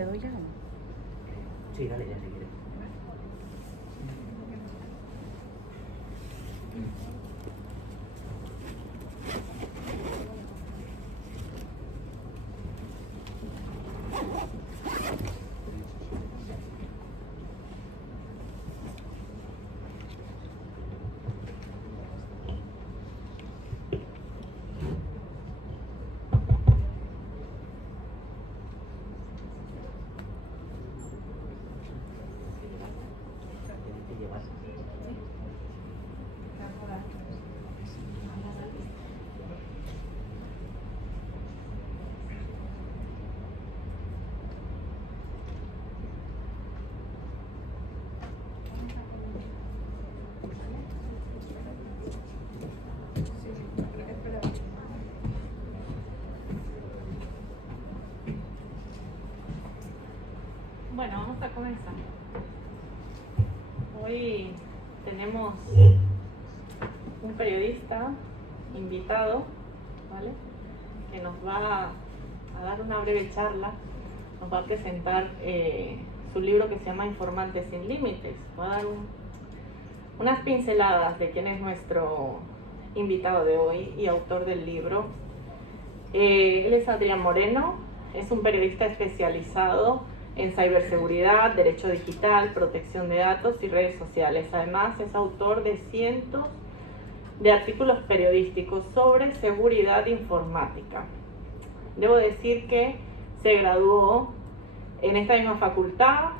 ¿Le doy ya o no? Sí, dale ya si quieres. Bueno, vamos a comenzar. Hoy tenemos un periodista invitado, ¿vale? Que nos va a dar una breve charla, nos va a presentar su libro que se llama Informantes sin Límites. Va a dar unas pinceladas de quién es nuestro invitado de hoy y autor del libro. Él es Adrián Moreno, es un periodista especializado en ciberseguridad, derecho digital, protección de datos y redes sociales. Además, es autor de cientos de artículos periodísticos sobre seguridad informática. Debo decir que se graduó en esta misma facultad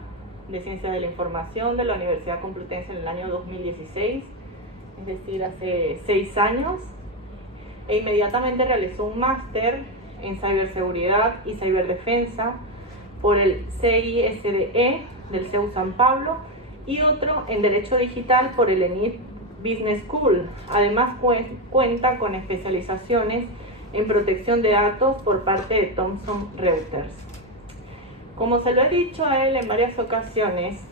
de Ciencias de la Información de la Universidad Complutense en el año 2016, es decir, hace 6 años, e inmediatamente realizó un máster en ciberseguridad y ciberdefensa por el CISDE del CEU San Pablo y otro en Derecho Digital por el ENIT Business School. Además cuenta con especializaciones en protección de datos por parte de Thomson Reuters. Como se lo he dicho a él en varias ocasiones,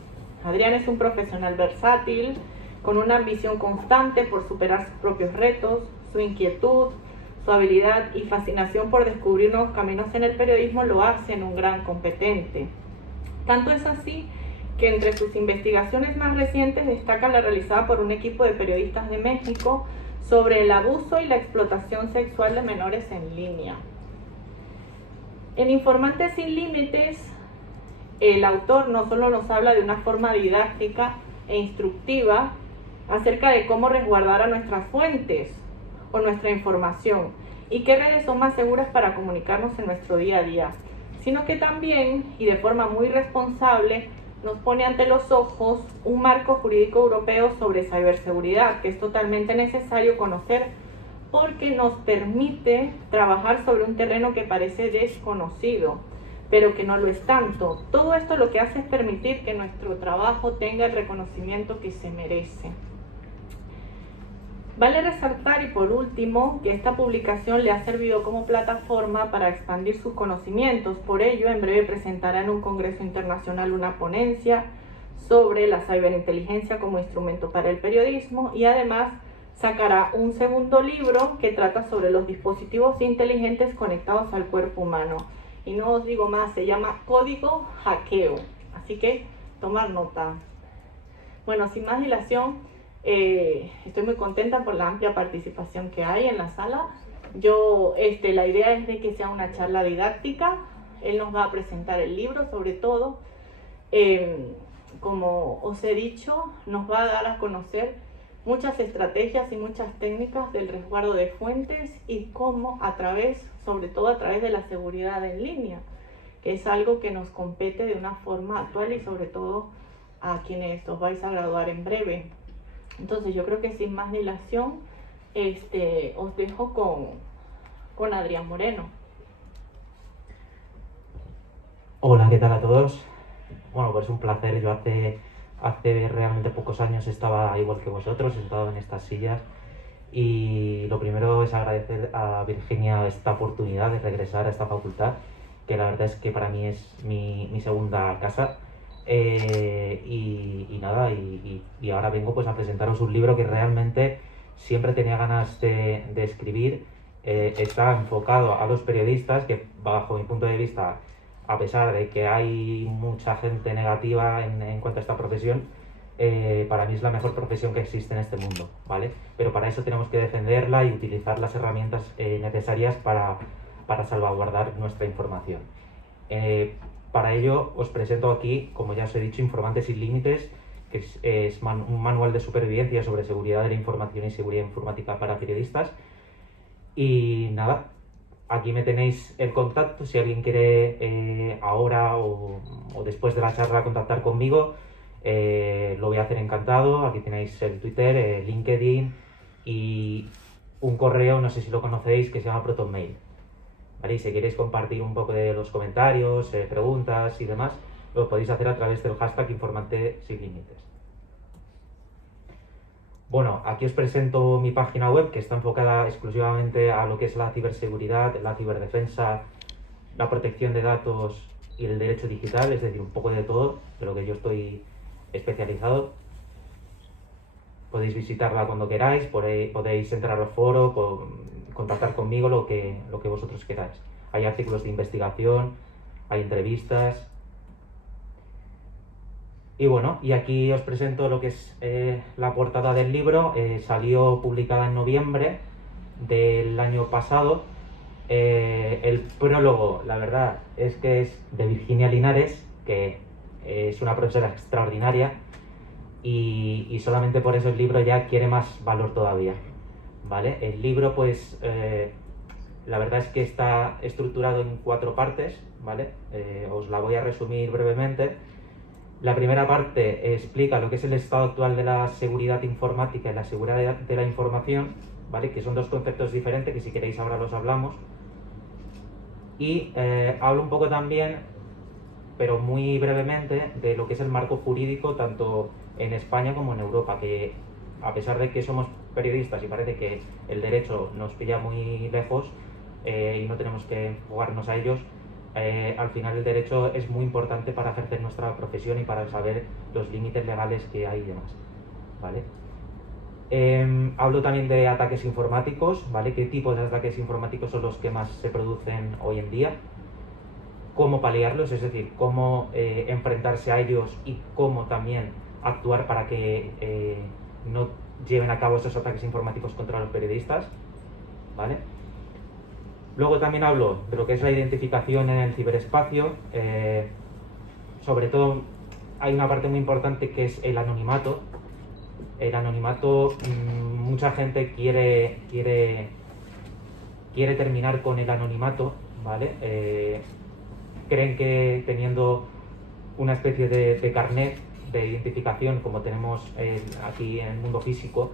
Adrián es un profesional versátil, con una ambición constante por superar sus propios retos, su inquietud, su habilidad y fascinación por descubrir nuevos caminos en el periodismo lo hacen un gran competente. Tanto es así que entre sus investigaciones más recientes destaca la realizada por un equipo de periodistas de México sobre el abuso y la explotación sexual de menores en línea. En Informantes sin Límites, el autor no solo nos habla de una forma didáctica e instructiva acerca de cómo resguardar a nuestras fuentes o nuestra información y qué redes son más seguras para comunicarnos en nuestro día a día, sino que también, y de forma muy responsable, nos pone ante los ojos un marco jurídico europeo sobre ciberseguridad que es totalmente necesario conocer porque nos permite trabajar sobre un terreno que parece desconocido, pero que no lo es tanto. Todo esto lo que hace es permitir que nuestro trabajo tenga el reconocimiento que se merece. Vale resaltar, y por último, que esta publicación le ha servido como plataforma para expandir sus conocimientos. Por ello, en breve presentará en un congreso internacional una ponencia sobre la ciberinteligencia como instrumento para el periodismo y además sacará un segundo libro que trata sobre los dispositivos inteligentes conectados al cuerpo humano. Y no os digo más, se llama Código Hackeo. Así que tomar nota. Bueno, sin más dilación, estoy muy contenta por la amplia participación que hay en la sala. La idea es de que sea una charla didáctica. Él nos va a presentar el libro, sobre todo. Como os he dicho, nos va a dar a conocer muchas estrategias y muchas técnicas del resguardo de fuentes y cómo sobre todo a través de la seguridad en línea, que es algo que nos compete de una forma actual y sobre todo a quienes os vais a graduar en breve. Entonces yo creo que sin más dilación os dejo con Adrián Moreno. Hola, ¿qué tal a todos? Bueno, pues un placer. Yo hace realmente pocos años estaba igual que vosotros, sentado en estas sillas. Y lo primero es agradecer a Virginia esta oportunidad de regresar a esta facultad, que la verdad es que para mí es mi segunda casa. Y ahora vengo pues a presentaros un libro que realmente siempre tenía ganas de escribir. Está enfocado a los periodistas que, bajo mi punto de vista, a pesar de que hay mucha gente negativa en cuanto a esta profesión, para mí es la mejor profesión que existe en este mundo, ¿vale? Pero para eso tenemos que defenderla y utilizar las herramientas necesarias para salvaguardar nuestra información. Para ello os presento aquí, como ya os he dicho, Informantes sin Límites, que es un manual de supervivencia sobre seguridad de la información y seguridad informática para periodistas. Y nada, aquí me tenéis el contacto, si alguien quiere ahora o después de la charla contactar conmigo, lo voy a hacer encantado. Aquí tenéis el Twitter, el LinkedIn y un correo, no sé si lo conocéis, que se llama ProtonMail. ¿Vale? Y si queréis compartir un poco de los comentarios, preguntas y demás, lo podéis hacer a través del hashtag Informante Sin Límites. Bueno, aquí os presento mi página web, que está enfocada exclusivamente a lo que es la ciberseguridad, la ciberdefensa, la protección de datos y el derecho digital, es decir, un poco de todo, de lo que yo estoy especializado. Podéis visitarla cuando queráis, podéis entrar al foro, contactar conmigo, lo que vosotros queráis. Hay artículos de investigación, hay entrevistas. Y bueno, y aquí os presento lo que es la portada del libro. Salió publicada en noviembre del año pasado. El prólogo, la verdad, es que es de Virginia Linares, que es una profesora extraordinaria, y solamente por eso el libro ya quiere más valor todavía, ¿vale? El libro, pues, la verdad es que está estructurado en 4 partes, ¿vale? Os la voy a resumir brevemente. La primera parte explica lo que es el estado actual de la seguridad informática y la seguridad de la información, ¿vale? Que son 2 conceptos diferentes que si queréis ahora los hablamos. Y hablo un poco también, pero muy brevemente, de lo que es el marco jurídico tanto en España como en Europa, que a pesar de que somos periodistas y parece que el derecho nos pilla muy lejos y no tenemos que jugarnos a ellos, al final el derecho es muy importante para ejercer nuestra profesión y para saber los límites legales que hay y demás, ¿vale? Hablo también de ataques informáticos, ¿vale? ¿Qué tipos de ataques informáticos son los que más se producen hoy en día? Cómo paliarlos, es decir, cómo enfrentarse a ellos y cómo también actuar para que no lleven a cabo esos ataques informáticos contra los periodistas, ¿vale? Luego también hablo de lo que es la identificación en el ciberespacio. Sobre todo hay una parte muy importante que es el anonimato. El anonimato, mucha gente quiere terminar con el anonimato, ¿vale? Creen que teniendo una especie de carnet de identificación como tenemos aquí en el mundo físico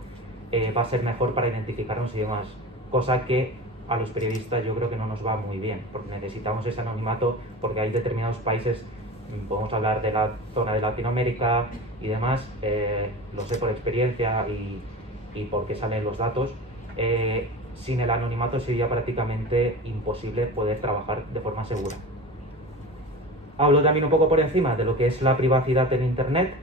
va a ser mejor para identificarnos y demás, cosa que a los periodistas yo creo que no nos va muy bien, porque necesitamos ese anonimato, porque hay determinados países, podemos hablar de la zona de Latinoamérica y demás, lo sé por experiencia y porque salen los datos, sin el anonimato sería prácticamente imposible poder trabajar de forma segura. Hablo también un poco por encima de lo que es la privacidad en Internet,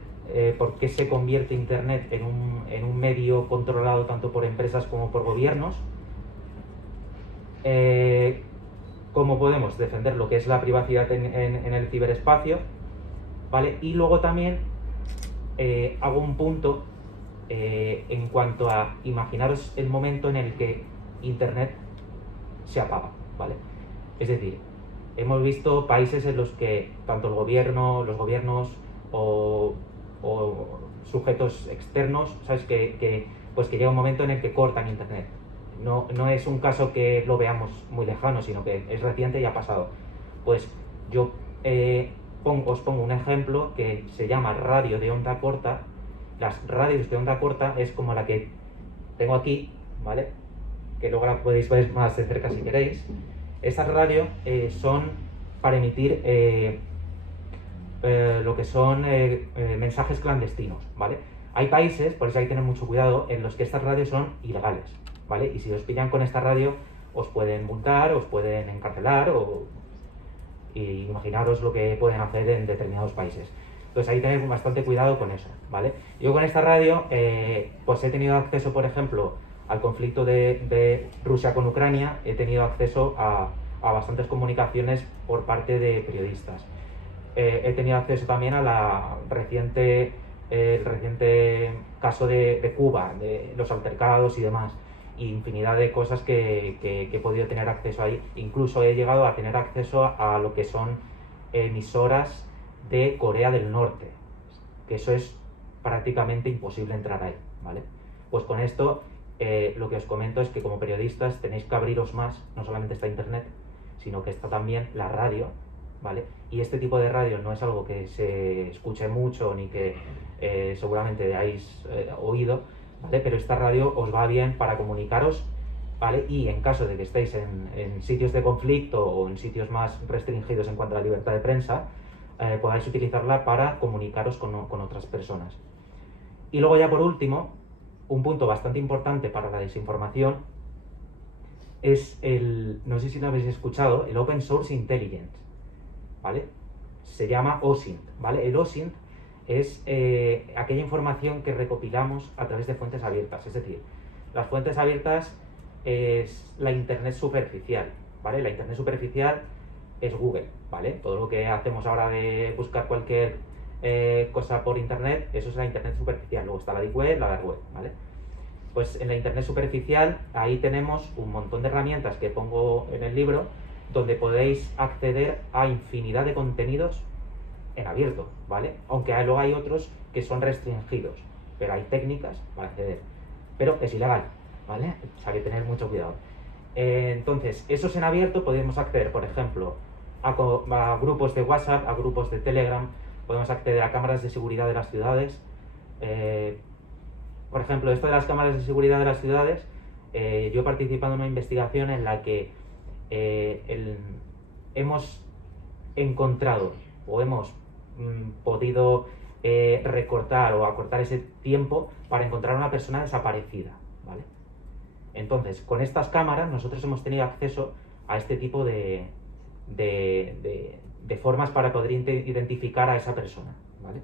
por qué se convierte Internet en un medio controlado tanto por empresas como por gobiernos, cómo podemos defender lo que es la privacidad en el ciberespacio, ¿vale? Y luego también hago un punto en cuanto a imaginaros el momento en el que Internet se apaga, ¿vale? Es decir, hemos visto países en los que tanto el gobierno, los gobiernos o sujetos externos, ¿sabes? Que llega un momento en el que cortan Internet. No es un caso que lo veamos muy lejano, sino que es reciente y ha pasado. Pues yo os pongo un ejemplo que se llama radio de onda corta. Las radios de onda corta es como la que tengo aquí, ¿vale? Que luego la podéis ver más de cerca si queréis. Estas radios son para emitir lo que son mensajes clandestinos, ¿vale? Hay países, por eso hay que tener mucho cuidado, en los que estas radios son ilegales, ¿vale? Y si os pillan con esta radio, os pueden multar, os pueden encarcelar y imaginaros lo que pueden hacer en determinados países. Entonces ahí tenéis bastante cuidado con eso, ¿vale? Yo con esta radio, pues he tenido acceso, por ejemplo, al conflicto de Rusia con Ucrania, he tenido acceso a a bastantes comunicaciones por parte de periodistas. He tenido acceso también a el reciente caso de Cuba, de los altercados y demás, y infinidad de cosas que he podido tener acceso ahí. Incluso he llegado a tener acceso a lo que son emisoras de Corea del Norte, que eso es prácticamente imposible entrar ahí, ¿vale? Pues con esto lo que os comento es que como periodistas tenéis que abriros más, no solamente está internet, sino que está también la radio, ¿vale? Y este tipo de radio no es algo que se escuche mucho ni que seguramente hayáis oído, ¿vale? Pero esta radio os va bien para comunicaros, ¿vale? Y en caso de que estéis en sitios de conflicto o en sitios más restringidos en cuanto a la libertad de prensa, podáis utilizarla para comunicaros con otras personas. Y luego ya por último, un punto bastante importante para la desinformación es no sé si lo habéis escuchado, el Open Source Intelligence, ¿vale? Se llama OSINT, ¿vale? El OSINT es aquella información que recopilamos a través de fuentes abiertas, es decir, las fuentes abiertas es la internet superficial, ¿vale? La internet superficial es Google, ¿vale? Todo lo que hacemos ahora de buscar cualquier cosa por internet, eso es la internet superficial. Luego está la deep web, la dark web, ¿vale? Pues en la internet superficial, ahí tenemos un montón de herramientas que pongo en el libro, donde podéis acceder a infinidad de contenidos en abierto, ¿vale? Aunque luego hay otros que son restringidos, pero hay técnicas para acceder. Pero es ilegal, ¿vale? O sea, hay que tener mucho cuidado. Entonces, esos en abierto podemos acceder, por ejemplo, a grupos de WhatsApp, a grupos de Telegram, podemos acceder a cámaras de seguridad de las ciudades. Por ejemplo, esto de las cámaras de seguridad de las ciudades, yo he participado en una investigación en la que hemos encontrado o hemos podido recortar o acortar ese tiempo para encontrar a una persona desaparecida, ¿vale? Entonces, con estas cámaras nosotros hemos tenido acceso a este tipo de formas para poder identificar a esa persona, ¿vale?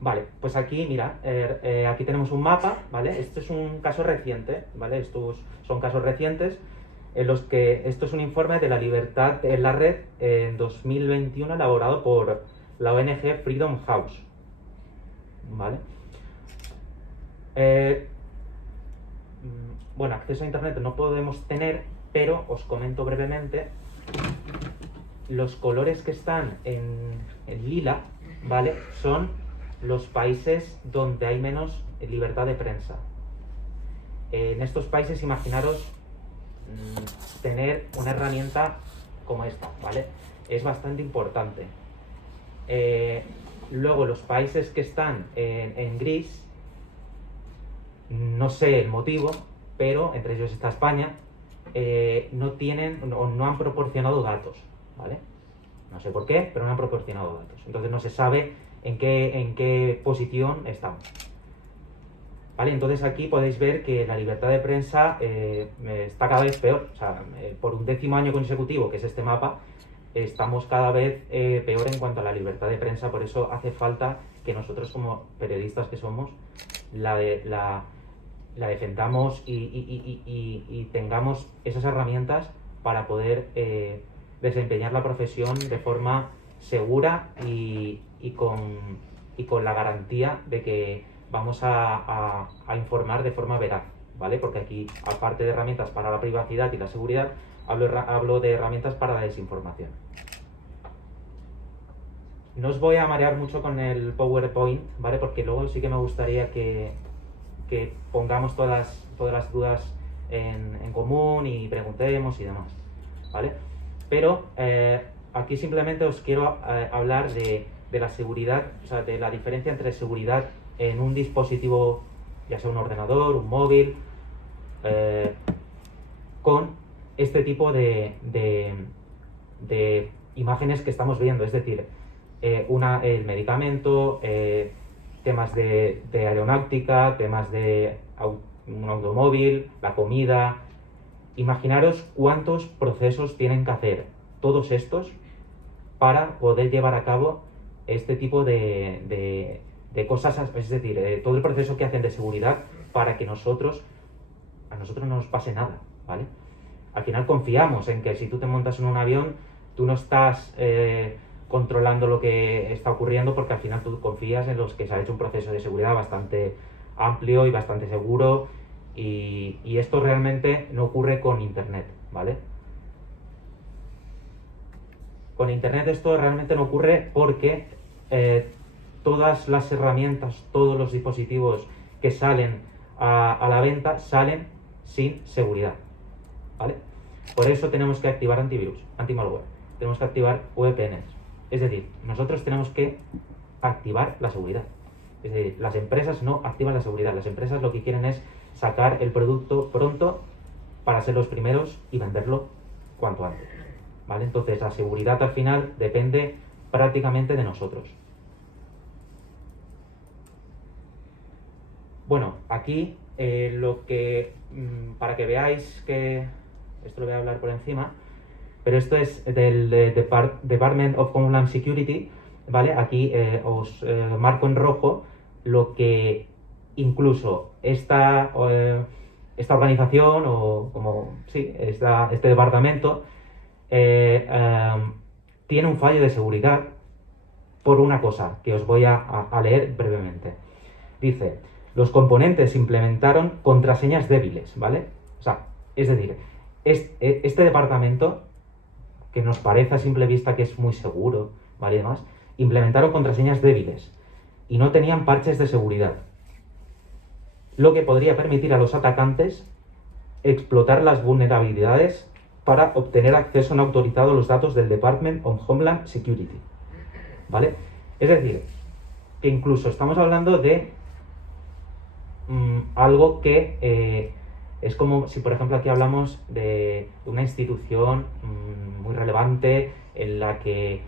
Vale, pues aquí, mira, aquí tenemos un mapa, ¿vale? Esto es un caso reciente, ¿vale? Estos son casos recientes en los que esto es un informe de la libertad en la red en 2021 elaborado por la ONG Freedom House, ¿vale? Bueno, acceso a internet no podemos tener, pero os comento brevemente los colores que están en lila, ¿vale? Son los países donde hay menos libertad de prensa. En estos países, imaginaros tener una herramienta como esta, ¿vale? Es bastante importante. Luego, los países que están en gris, no sé el motivo, pero entre ellos está España, no tienen o no han proporcionado datos, ¿vale? No sé por qué, pero no han proporcionado datos. Entonces no se sabe en qué posición estamos. ¿Vale? Entonces aquí podéis ver que la libertad de prensa está cada vez peor. O sea, por un 10º año consecutivo, que es este mapa, estamos cada vez peor en cuanto a la libertad de prensa. Por eso hace falta que nosotros, como periodistas que somos, la defendamos y tengamos esas herramientas para poder desempeñar la profesión de forma segura y con la garantía de que vamos a informar de forma veraz, ¿vale? Porque aquí, aparte de herramientas para la privacidad y la seguridad, hablo de herramientas para la desinformación. No os voy a marear mucho con el PowerPoint, ¿vale? Porque luego sí que me gustaría que pongamos todas las dudas en común y preguntemos y demás, ¿vale? Pero aquí simplemente os quiero hablar de la seguridad, o sea, de la diferencia entre seguridad en un dispositivo, ya sea un ordenador, un móvil, con este tipo de imágenes que estamos viendo, es decir, el medicamento, temas de aeronáutica, temas de un automóvil, la comida. Imaginaros cuántos procesos tienen que hacer todos estos para poder llevar a cabo este tipo de cosas, es decir, todo el proceso que hacen de seguridad para que a nosotros no nos pase nada, ¿vale? Al final confiamos en que si tú te montas en un avión, tú no estás controlando lo que está ocurriendo, porque al final tú confías en los que se ha hecho un proceso de seguridad bastante amplio y bastante seguro, y esto realmente no ocurre con Internet, ¿vale? Con Internet esto realmente no ocurre porque todas las herramientas, todos los dispositivos que salen a la venta salen sin seguridad, ¿vale? Por eso tenemos que activar antivirus, anti-malware, tenemos que activar VPNs. Es decir, nosotros tenemos que activar la seguridad. Es decir, las empresas no activan la seguridad, las empresas lo que quieren es sacar el producto pronto para ser los primeros y venderlo cuanto antes, ¿vale? Entonces la seguridad al final depende prácticamente de nosotros. Bueno, aquí lo que, para que veáis que, esto lo voy a hablar por encima, pero esto es del Department of Homeland Security, ¿vale? Aquí os marco en rojo lo que incluso esta organización, o como, sí, este departamento, tiene un fallo de seguridad por una cosa que os voy a leer brevemente. Dice: los componentes implementaron contraseñas débiles, ¿vale? O sea, es decir, este departamento, que nos parece a simple vista que es muy seguro, ¿vale? Y demás, implementaron contraseñas débiles y no tenían parches de seguridad, lo que podría permitir a los atacantes explotar las vulnerabilidades para obtener acceso no autorizado a los datos del Department of Homeland Security, ¿vale? Es decir, que incluso estamos hablando de algo que es como si, por ejemplo, aquí hablamos de una institución muy relevante en la que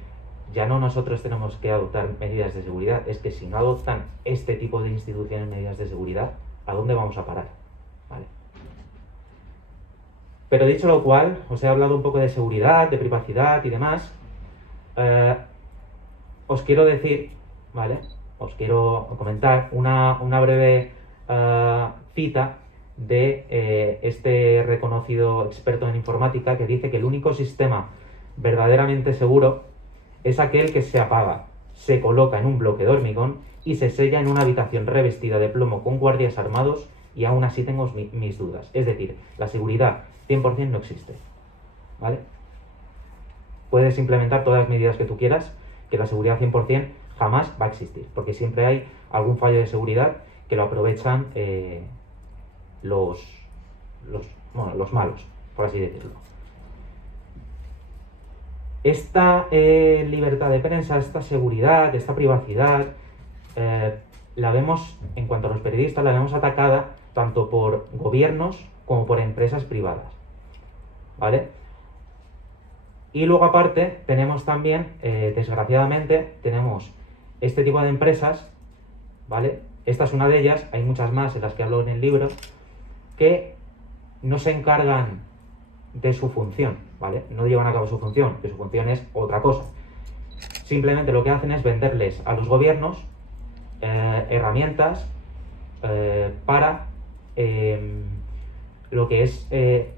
ya no nosotros tenemos que adoptar medidas de seguridad, es que si no adoptan este tipo de instituciones medidas de seguridad, ¿a dónde vamos a parar? ¿Vale? Pero dicho lo cual, os he hablado un poco de seguridad, de privacidad y demás. Os quiero decir, ¿vale? Os quiero comentar una breve cita de este reconocido experto en informática, que dice que el único sistema verdaderamente seguro es aquel que se apaga, se coloca en un bloque de hormigón y se sella en una habitación revestida de plomo con guardias armados, y aún así tengo mis dudas. Es decir, la seguridad 100% no existe, ¿vale? Puedes implementar todas las medidas que tú quieras, que la seguridad 100% jamás va a existir, porque siempre hay algún fallo de seguridad que lo aprovechan los malos, por así decirlo. Esta libertad de prensa, esta seguridad, esta privacidad, la vemos, en cuanto a los periodistas, la vemos atacada tanto por gobiernos como por empresas privadas, ¿vale? Y luego aparte tenemos también, desgraciadamente, tenemos este tipo de empresas, ¿vale? Esta es una de ellas, hay muchas más en las que hablo en el libro, que no se encargan de su función, ¿vale? No llevan a cabo su función, que su función es otra cosa. Simplemente lo que hacen es venderles a los gobiernos herramientas para lo que es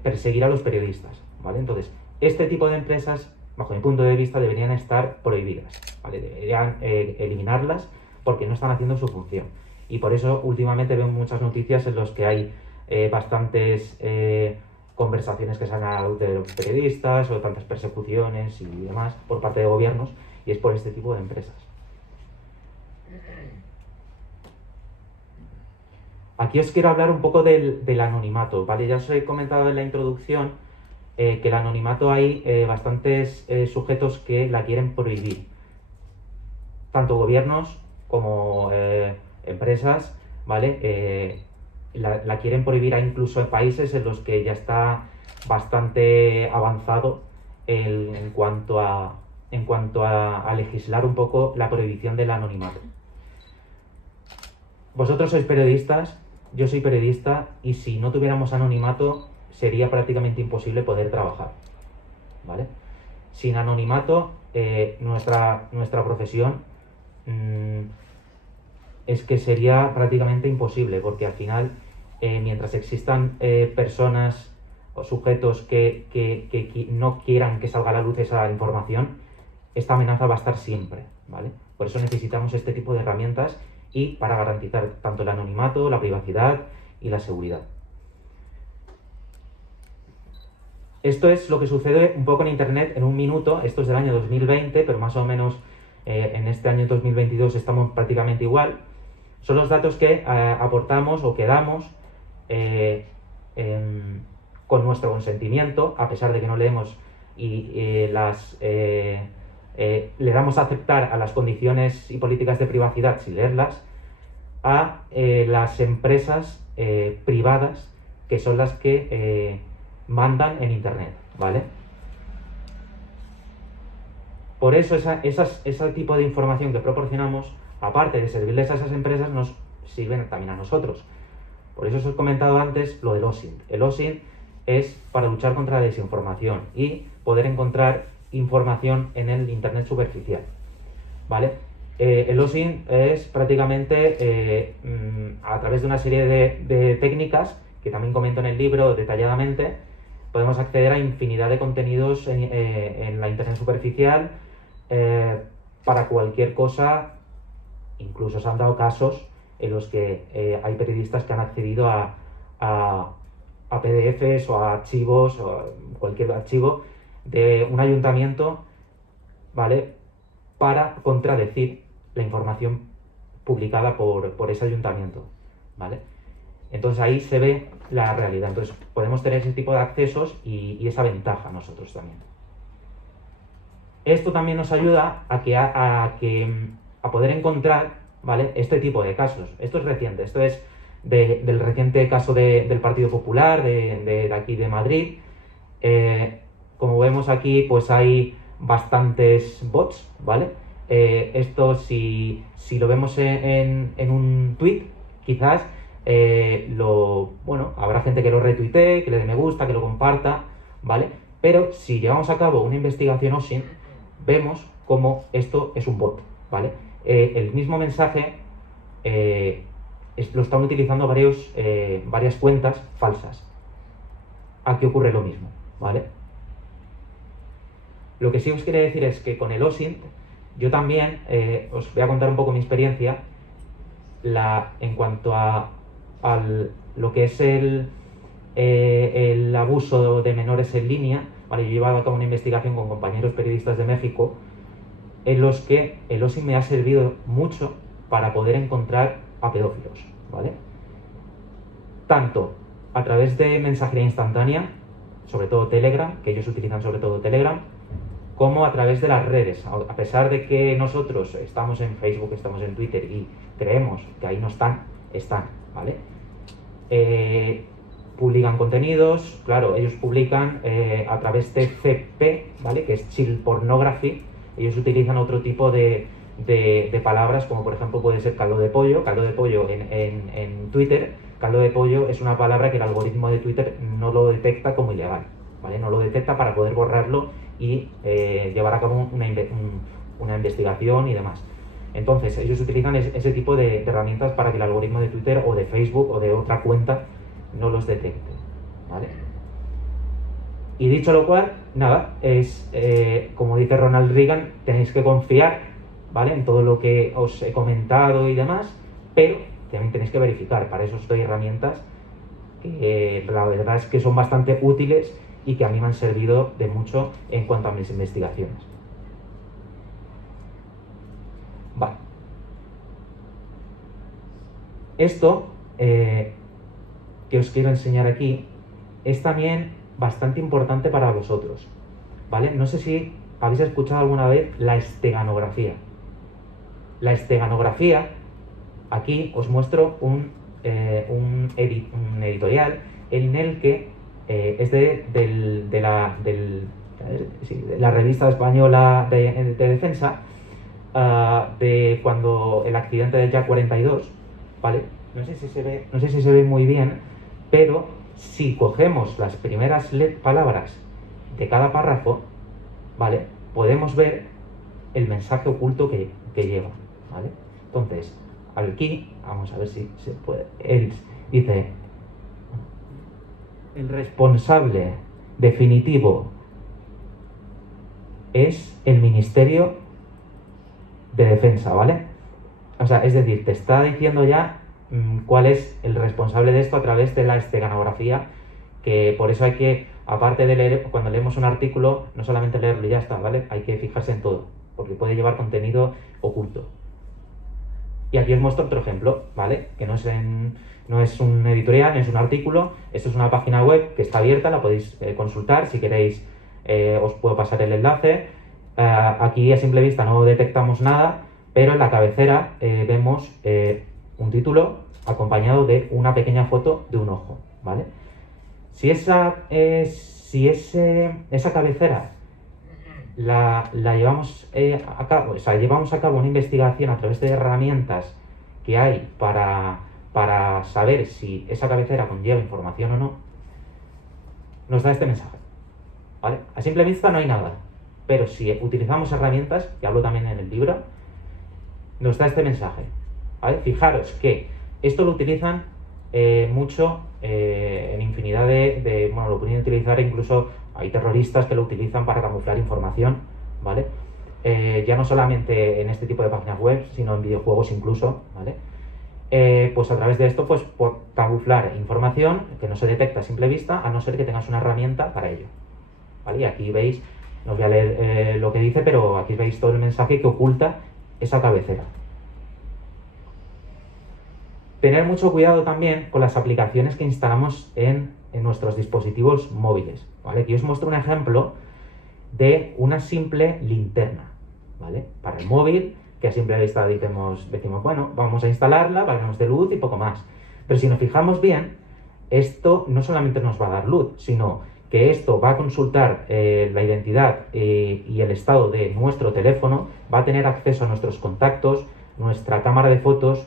perseguir a los periodistas, ¿vale? Entonces, este tipo de empresas, bajo mi punto de vista, deberían estar prohibidas, ¿vale? Deberían eliminarlas porque no están haciendo su función. Y por eso últimamente veo muchas noticias en las que hay bastantes conversaciones que salen a la luz de los periodistas, o tantas persecuciones y demás por parte de gobiernos, y es por este tipo de empresas. Aquí os quiero hablar un poco del anonimato, ¿vale? Ya os he comentado en la introducción que el anonimato hay bastantes sujetos que la quieren prohibir. Tanto gobiernos como empresas, ¿vale? La quieren prohibir. Hay incluso países en los que ya está bastante avanzado en cuanto a legislar un poco la prohibición del anonimato. Vosotros sois periodistas, yo soy periodista, y si no tuviéramos anonimato sería prácticamente imposible poder trabajar, ¿vale? Sin anonimato nuestra profesión es que sería prácticamente imposible, porque al final mientras existan personas sujetos que no quieran que salga a la luz esa información, esta amenaza va a estar siempre, ¿vale? Por eso necesitamos este tipo de herramientas y para garantizar tanto el anonimato, la privacidad y la seguridad. Esto es lo que sucede un poco en Internet en un minuto. Esto es del año 2020, pero más o menos en este año 2022 estamos prácticamente igual. Son los datos que aportamos o que damos con nuestro consentimiento, a pesar de que no leemos y le damos a aceptar a las condiciones y políticas de privacidad sin leerlas, a las empresas privadas que son las que mandan en Internet, ¿vale? Por eso ese tipo de información que proporcionamos, aparte de servirles a esas empresas, nos sirven también a nosotros. Por eso os he comentado antes lo del OSINT. El OSINT es para luchar contra la desinformación y poder encontrar información en el Internet superficial, ¿vale? El OSINT es prácticamente a través de una serie de técnicas que también comento en el libro detalladamente, podemos acceder a infinidad de contenidos en la Internet superficial para cualquier cosa. Incluso se han dado casos en los que hay periodistas que han accedido a PDFs o a archivos o a cualquier archivo de un ayuntamiento, ¿vale?, para contradecir la información publicada por ese ayuntamiento, ¿vale? Entonces ahí se ve la realidad. Entonces podemos tener ese tipo de accesos y esa ventaja nosotros también. Esto también nos ayuda a poder encontrar, ¿vale?, este tipo de casos. Esto es reciente, esto es del reciente caso del Partido Popular de aquí de Madrid. Como vemos aquí, pues hay bastantes bots, ¿vale? Esto si lo vemos en un tweet, quizás habrá gente que lo retuitee, que le dé me gusta, que lo comparta, ¿vale? Pero si llevamos a cabo una investigación OSINT, vemos cómo esto es un bot, ¿vale? El mismo mensaje lo están utilizando varias cuentas falsas. Aquí ocurre lo mismo, ¿vale? Lo que sí os quería decir es que con el OSINT, yo también os voy a contar un poco mi experiencia en cuanto a lo que es el abuso de menores en línea, ¿vale? Yo he llevado a cabo una investigación con compañeros periodistas de México en los que el OSINT me ha servido mucho para poder encontrar a pedófilos, ¿vale? Tanto a través de mensajería instantánea, sobre todo Telegram, que ellos utilizan sobre todo Telegram, como a través de las redes. A pesar de que nosotros estamos en Facebook, estamos en Twitter y creemos que ahí no están, ¿vale? Publican contenidos, claro, ellos publican a través de CP, ¿vale?, que es Child Pornography. Ellos utilizan otro tipo de palabras, como por ejemplo puede ser caldo de pollo. Caldo de pollo en Twitter, caldo de pollo es una palabra que el algoritmo de Twitter no lo detecta como ilegal, ¿vale? No lo detecta para poder borrarlo y llevar a cabo una investigación y demás. Entonces ellos utilizan ese tipo de herramientas para que el algoritmo de Twitter o de Facebook o de otra cuenta no los detecte, ¿vale? Y dicho lo cual, nada, es como dice Ronald Reagan, tenéis que confiar, ¿vale?, en todo lo que os he comentado y demás, pero también tenéis que verificar. Para eso os doy herramientas que la verdad es que son bastante útiles y que a mí me han servido de mucho en cuanto a mis investigaciones. Vale. Esto que os quiero enseñar aquí es también bastante importante para vosotros, ¿vale? No sé si habéis escuchado alguna vez la esteganografía. La esteganografía, aquí os muestro un editorial en el que es de la revista española de defensa, de cuando el accidente del Jack 42, ¿vale? No sé si se ve muy bien, pero si cogemos las primeras palabras de cada párrafo, ¿vale?, podemos ver el mensaje oculto que lleva, ¿vale? Entonces, aquí, vamos a ver si se puede. Él dice: el responsable definitivo es el Ministerio de Defensa, ¿vale? O sea, es decir, te está diciendo ya cuál es el responsable de esto a través de la esteganografía, que por eso hay que, aparte de leer, cuando leemos un artículo, no solamente leerlo y ya está, ¿vale? Hay que fijarse en todo, porque puede llevar contenido oculto. Y aquí os muestro otro ejemplo, ¿vale? Que no es un editorial, no es un artículo, esto es una página web que está abierta, la podéis consultar, si queréis os puedo pasar el enlace. Aquí a simple vista no detectamos nada, pero en la cabecera vemos un título acompañado de una pequeña foto de un ojo, ¿vale? Si esa cabecera la llevamos a cabo, o sea, llevamos a cabo una investigación a través de herramientas que hay para saber si esa cabecera conlleva información o no, nos da este mensaje, ¿vale? A simple vista no hay nada, pero si utilizamos herramientas, y hablo también en el libro, nos da este mensaje, ¿vale? Fijaros que esto lo utilizan mucho en infinidad bueno, lo pueden utilizar, incluso hay terroristas que lo utilizan para camuflar información, ¿vale? Ya no solamente en este tipo de páginas web, sino en videojuegos incluso, ¿vale? Pues a través de esto, pues por camuflar información que no se detecta a simple vista, a no ser que tengas una herramienta para ello, ¿vale? Y aquí veis, no os voy a leer lo que dice, pero aquí veis todo el mensaje que oculta esa cabecera. Tener mucho cuidado también con las aplicaciones que instalamos en nuestros dispositivos móviles, ¿vale? Aquí os muestro un ejemplo de una simple linterna, ¿vale? Para el móvil, que a simple vista decimos, bueno, vamos a instalarla, valemos de luz y poco más. Pero si nos fijamos bien, esto no solamente nos va a dar luz, sino que esto va a consultar la identidad y el estado de nuestro teléfono, va a tener acceso a nuestros contactos, nuestra cámara de fotos,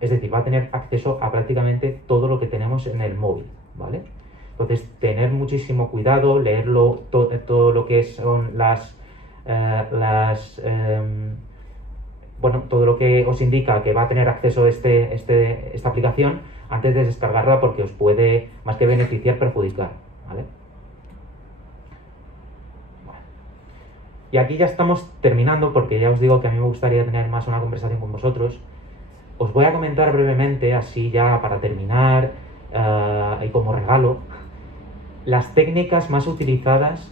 es decir, va a tener acceso a prácticamente todo lo que tenemos en el móvil, ¿vale? Entonces, tener muchísimo cuidado, leerlo todo lo que son bueno, todo lo que os indica que va a tener acceso a esta aplicación antes de descargarla, porque os puede, más que beneficiar, perjudicar, ¿vale? Bueno. Y aquí ya estamos terminando, porque ya os digo que a mí me gustaría tener más una conversación con vosotros. Os voy a comentar brevemente, así ya para terminar, y como regalo, las técnicas más utilizadas,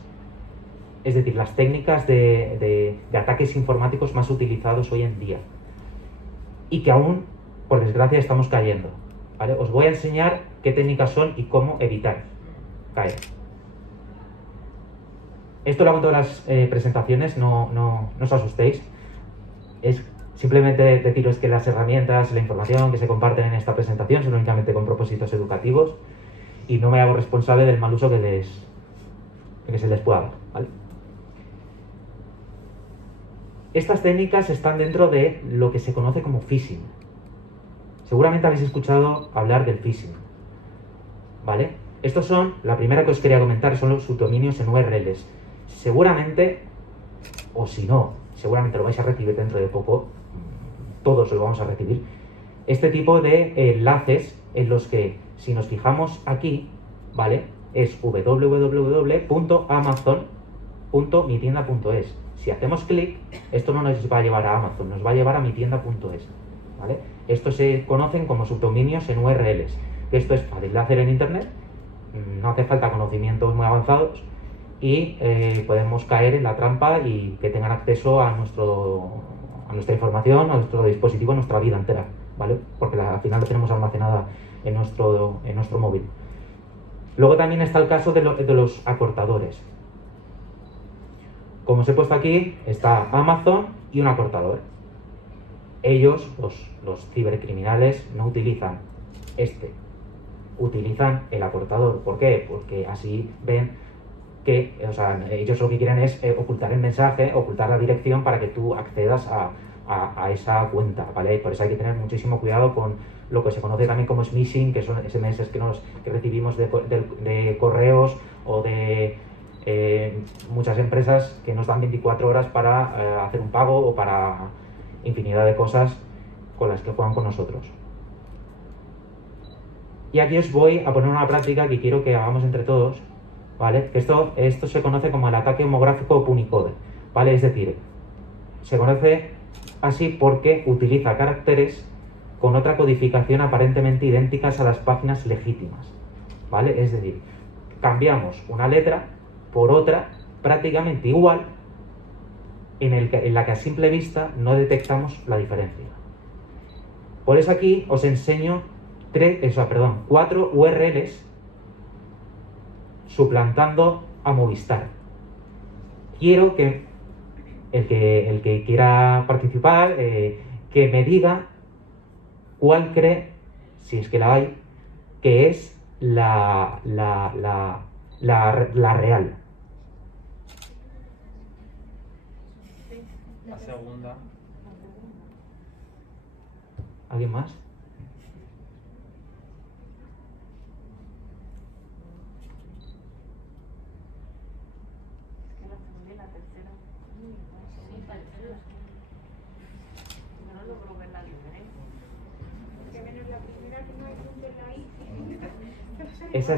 es decir, las técnicas de ataques informáticos más utilizados hoy en día y que aún, por desgracia, estamos cayendo, ¿vale? Os voy a enseñar qué técnicas son y cómo evitar caer. Esto lo hago en todas las presentaciones, no os asustéis. Es simplemente deciros que las herramientas, la información que se comparten en esta presentación son únicamente con propósitos educativos y no me hago responsable del mal uso que se les pueda dar, ¿vale? Estas técnicas están dentro de lo que se conoce como phishing. Seguramente habéis escuchado hablar del phishing, ¿vale? Estos son, la primera que os quería comentar, son los subdominios en URLs. Seguramente, o si no, seguramente lo vais a recibir dentro de poco, todos lo vamos a recibir, este tipo de enlaces en los que, si nos fijamos aquí, ¿vale? Es www.amazon.mitienda.es. Si hacemos clic, esto no nos va a llevar a Amazon, nos va a llevar a mitienda.es, ¿vale? Estos se conocen como subdominios en URLs. Esto es fácil de hacer en Internet, no hace falta conocimientos muy avanzados y podemos caer en la trampa y que tengan acceso a nuestra información, a nuestro dispositivo, a nuestra vida entera, ¿vale? Porque al final lo tenemos almacenada en nuestro móvil. Luego también está el caso de los acortadores. Como os he puesto aquí, está Amazon y un acortador. Ellos, los cibercriminales, no utilizan utilizan el acortador. ¿Por qué? Porque así ven que, o sea, ellos lo que quieren es ocultar el mensaje, ocultar la dirección para que tú accedas a esa cuenta, ¿vale? Por eso hay que tener muchísimo cuidado con lo que se conoce también como smishing, que son SMS que recibimos de correos o de muchas empresas que nos dan 24 horas para hacer un pago o para infinidad de cosas con las que juegan con nosotros. Y aquí os voy a poner una práctica que quiero que hagamos entre todos, ¿vale? Esto se conoce como el ataque homográfico Punicode, ¿vale? Es decir, se conoce así porque utiliza caracteres con otra codificación aparentemente idénticas a las páginas legítimas, ¿vale? Es decir, cambiamos una letra por otra prácticamente igual en la que a simple vista no detectamos la diferencia. Por eso aquí os enseño 4 URLs suplantando a Movistar. Quiero que el que quiera participar, que me diga cuál cree, si es que la hay, que es la real. La segunda. ¿Alguien más? Es que la segunda y la tercera. Sí, parecidas. Yo no logro ver la diferencia. Que menos la primera que no hay punto en la I. Esa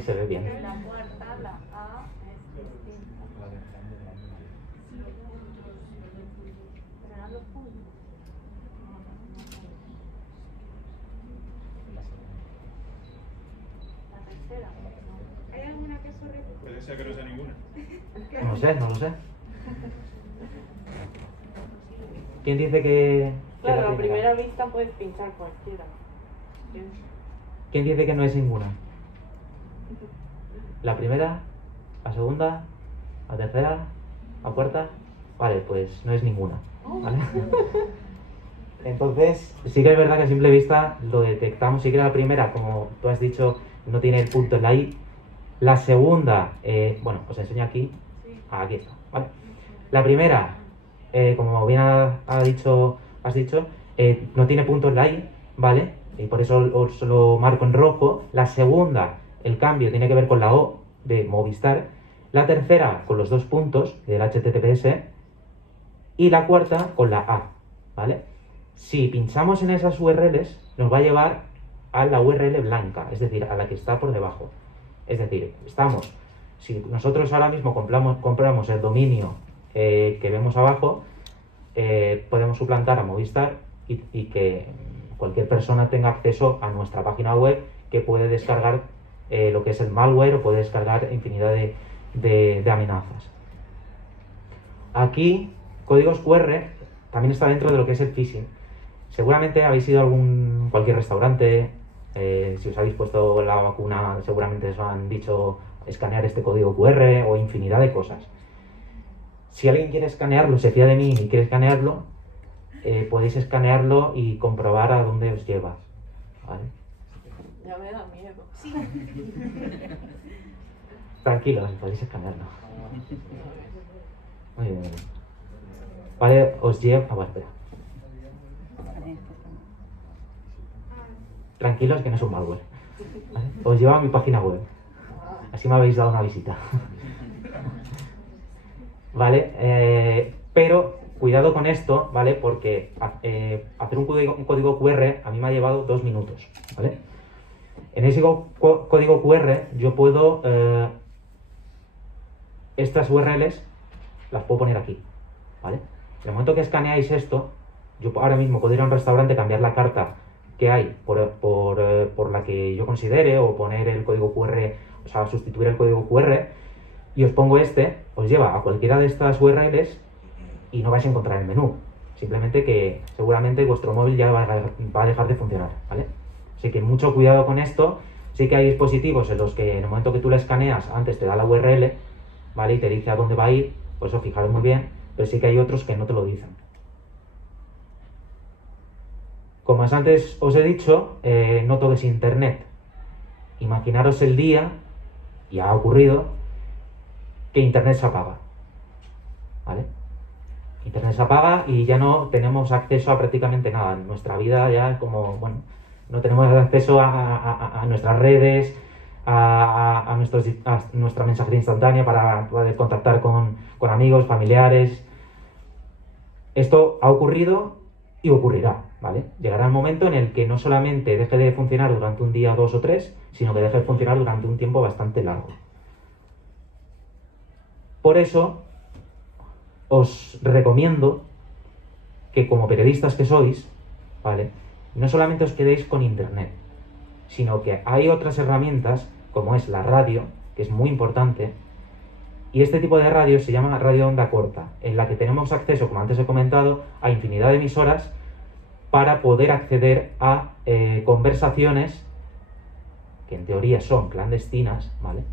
se ve bien. Y la cuarta, la A, es distinta. La de grande, grande. ¿Serán los puntos? La segunda. La tercera. ¿Hay alguna que eso repite? Puede ser que no sea ninguna. No lo sé. ¿Quién dice que Claro, la a primera vista puedes pinchar cualquiera. ¿Quién dice que no es ninguna? ¿La primera? ¿La segunda? ¿La tercera? ¿La cuarta? Vale, pues no es ninguna, ¿vale? Entonces, sí que es verdad que a simple vista lo detectamos. Sí que la primera, como tú has dicho, no tiene el punto en la I. La segunda, bueno, os enseño aquí. Aquí está, ¿vale? La primera, como bien has dicho, no tiene punto en la I, ¿vale? Y por eso os lo marco en rojo. La segunda, el cambio tiene que ver con la O de Movistar. La tercera, con los 2 puntos del HTTPS. Y la cuarta, con la A, ¿vale? Si pinchamos en esas URLs, nos va a llevar a la URL blanca, es decir, a la que está por debajo. Es decir, si nosotros ahora mismo compramos el dominio que vemos abajo, podemos suplantar a Movistar y que cualquier persona tenga acceso a nuestra página web, que puede descargar lo que es el malware o puede descargar infinidad de amenazas. Aquí, códigos QR también está dentro de lo que es el phishing. Seguramente habéis ido a cualquier restaurante, si os habéis puesto la vacuna, seguramente os han dicho escanear este código QR o infinidad de cosas. Si alguien quiere escanearlo, se fía de mí y quiere escanearlo, podéis escanearlo y comprobar a dónde os lleva, ¿vale? Ya me da miedo. Sí. Tranquilos, podéis escanearlo. Muy bien. Vale, os lleva... Ah, bueno, espera. Tranquilos, que no es un malware, ¿vale? Os lleva a mi página web. Así me habéis dado una visita. ¿Vale? Pero cuidado con esto, ¿vale? Porque hacer un código QR a mí me ha llevado 2 minutos, ¿vale? En ese código QR yo puedo... estas URLs las puedo poner aquí, ¿vale? En el momento que escaneáis esto, yo ahora mismo puedo ir a un restaurante, cambiar la carta que hay por la que yo considere, o poner el código QR, o sea, sustituir el código QR, y os pongo os lleva a cualquiera de estas URLs y no vais a encontrar el menú. Simplemente que seguramente vuestro móvil ya va a dejar de funcionar, ¿vale? Así que mucho cuidado con esto. Sí que hay dispositivos en los que en el momento que tú la escaneas, antes te da la URL, ¿vale? Y te dice a dónde va a ir, por eso fijaros muy bien, pero sí que hay otros que no te lo dicen. Como antes os he dicho, no todo es internet. Imaginaros el día, y ha ocurrido, que internet se apaga, ¿vale? Internet se apaga y ya no tenemos acceso a prácticamente nada. Nuestra vida ya como, bueno, no tenemos acceso a nuestras redes, a nuestra mensajería instantánea para poder contactar con amigos, familiares. Esto ha ocurrido y ocurrirá, ¿vale? Llegará el momento en el que no solamente deje de funcionar durante un día, 2 o 3, sino que deje de funcionar durante un tiempo bastante largo. Por eso, os recomiendo que como periodistas que sois, ¿vale?, no solamente os quedéis con Internet, sino que hay otras herramientas, como es la radio, que es muy importante, y este tipo de radio se llama radio de onda corta, en la que tenemos acceso, como antes he comentado, a infinidad de emisoras para poder acceder a conversaciones que en teoría son clandestinas, ¿vale?,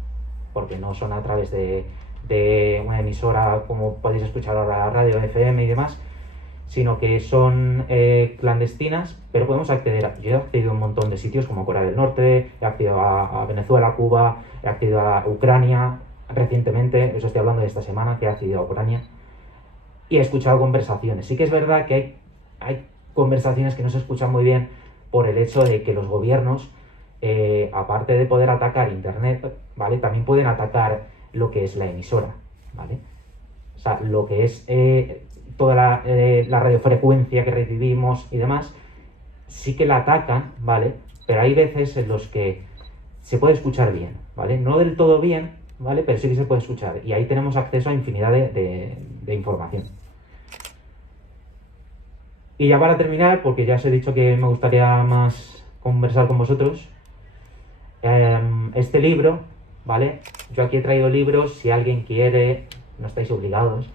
porque no son a través de una emisora como podéis escuchar ahora la radio FM y demás, sino que son clandestinas, pero podemos acceder yo he accedido a un montón de sitios como Corea del Norte, he accedido a Venezuela, Cuba, he accedido a Ucrania recientemente, eso estoy hablando de esta semana que he accedido a Ucrania, y he escuchado conversaciones. Sí que es verdad que hay conversaciones que no se escuchan muy bien por el hecho de que los gobiernos, aparte de poder atacar Internet, ¿vale?, también pueden atacar lo que es la emisora, ¿vale? O sea, lo que es toda la radiofrecuencia que recibimos y demás, sí que la atacan, ¿vale? Pero hay veces en los que se puede escuchar bien, ¿vale? No del todo bien, ¿vale? Pero sí que se puede escuchar. Y ahí tenemos acceso a infinidad de información. Y ya para terminar, porque ya os he dicho que me gustaría más conversar con vosotros, este libro, ¿vale? Yo aquí he traído libros, si alguien quiere, no estáis obligados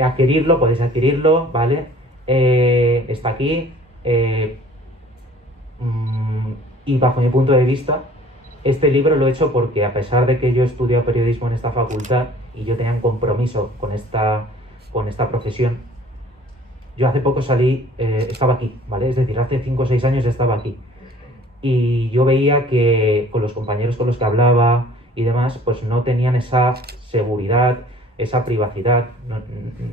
a adquirirlo, podéis adquirirlo, ¿vale? Está aquí, y bajo mi punto de vista, este libro lo he hecho porque a pesar de que yo estudio periodismo en esta facultad y yo tenía un compromiso con esta profesión, yo hace poco salí, estaba aquí, ¿vale? Es decir, hace 5 o 6 años estaba aquí. Y yo veía que con los compañeros con los que hablaba y demás, pues no tenían esa seguridad, esa privacidad,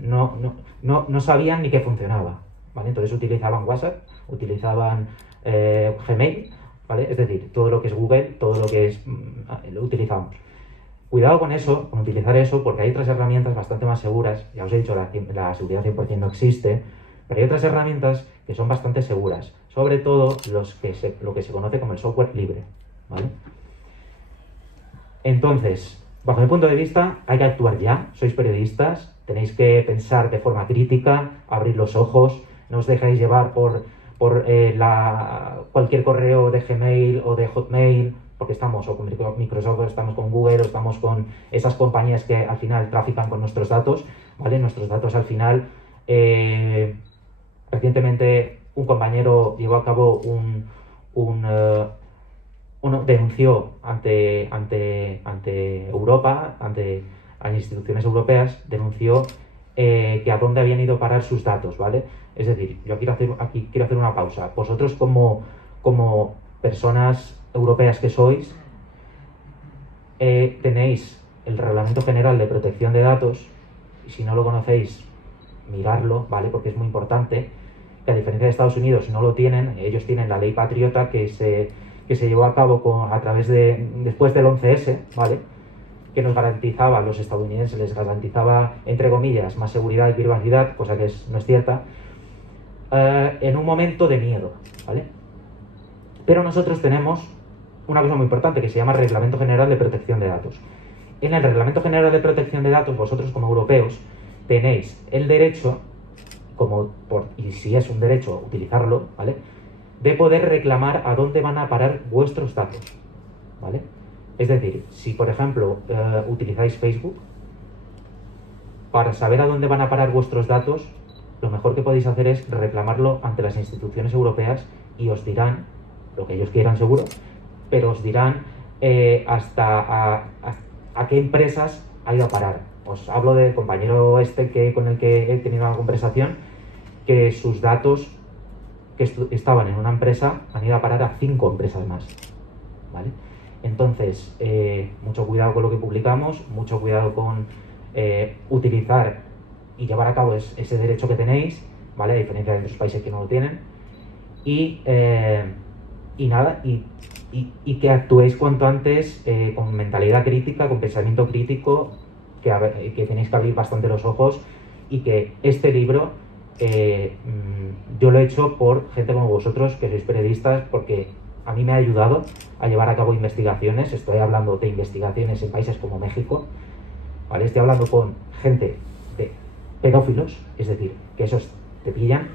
no sabían ni que funcionaba, ¿vale? Entonces utilizaban WhatsApp, utilizaban Gmail, ¿vale? Es decir, todo lo que es Google, todo lo que es... lo utilizamos. Cuidado con eso, con utilizar eso, porque hay otras herramientas bastante más seguras. Ya os he dicho, la seguridad 100% no existe, pero hay otras herramientas que son bastante seguras, sobre todo lo que se conoce como el software libre, ¿vale? Entonces, bajo mi punto de vista, hay que actuar ya. Sois periodistas, tenéis que pensar de forma crítica, abrir los ojos, no os dejéis llevar por cualquier correo de Gmail o de Hotmail, porque estamos o con Microsoft, o estamos con Google, o estamos con esas compañías que al final trafican con nuestros datos, ¿vale? Nuestros datos al final... recientemente un compañero llevó a cabo denunció ante Europa, ante las instituciones europeas, denunció que a dónde habían ido a parar sus datos, ¿vale? Es decir, yo aquí quiero hacer una pausa. Vosotros como personas europeas que sois, tenéis el Reglamento General de Protección de Datos, y si no lo conocéis, mirarlo, ¿vale? Porque es muy importante, que a diferencia de Estados Unidos no lo tienen, ellos tienen la ley Patriota que se llevó a cabo después del 11S, ¿vale? Que nos garantizaba, a los estadounidenses les garantizaba, entre comillas, más seguridad y privacidad, cosa que no es cierta, en un momento de miedo, ¿vale? Pero nosotros tenemos una cosa muy importante que se llama Reglamento General de Protección de Datos. En el Reglamento General de Protección de Datos, vosotros como europeos tenéis el derecho, y si es un derecho utilizarlo, ¿vale?, de poder reclamar a dónde van a parar vuestros datos, ¿vale? Es decir, si por ejemplo utilizáis Facebook, para saber a dónde van a parar vuestros datos, lo mejor que podéis hacer es reclamarlo ante las instituciones europeas y os dirán, lo que ellos quieran seguro, pero os dirán hasta a qué empresas ha ido a parar. Os hablo del compañero con el que he tenido una conversación, que sus datos que estaban en una empresa han ido a parar a 5 empresas más, ¿vale? Entonces, mucho cuidado con lo que publicamos, mucho cuidado con utilizar y llevar a cabo ese derecho que tenéis, ¿vale? A diferencia de otros países que no lo tienen. Y que actuéis cuanto antes con mentalidad crítica, con pensamiento crítico, que tenéis que abrir bastante los ojos, y que este libro yo lo he hecho por gente como vosotros, que sois periodistas, porque a mí me ha ayudado a llevar a cabo investigaciones. Estoy hablando de investigaciones en países como México, ¿vale? Estoy hablando con gente de pedófilos, es decir, que esos te pillan,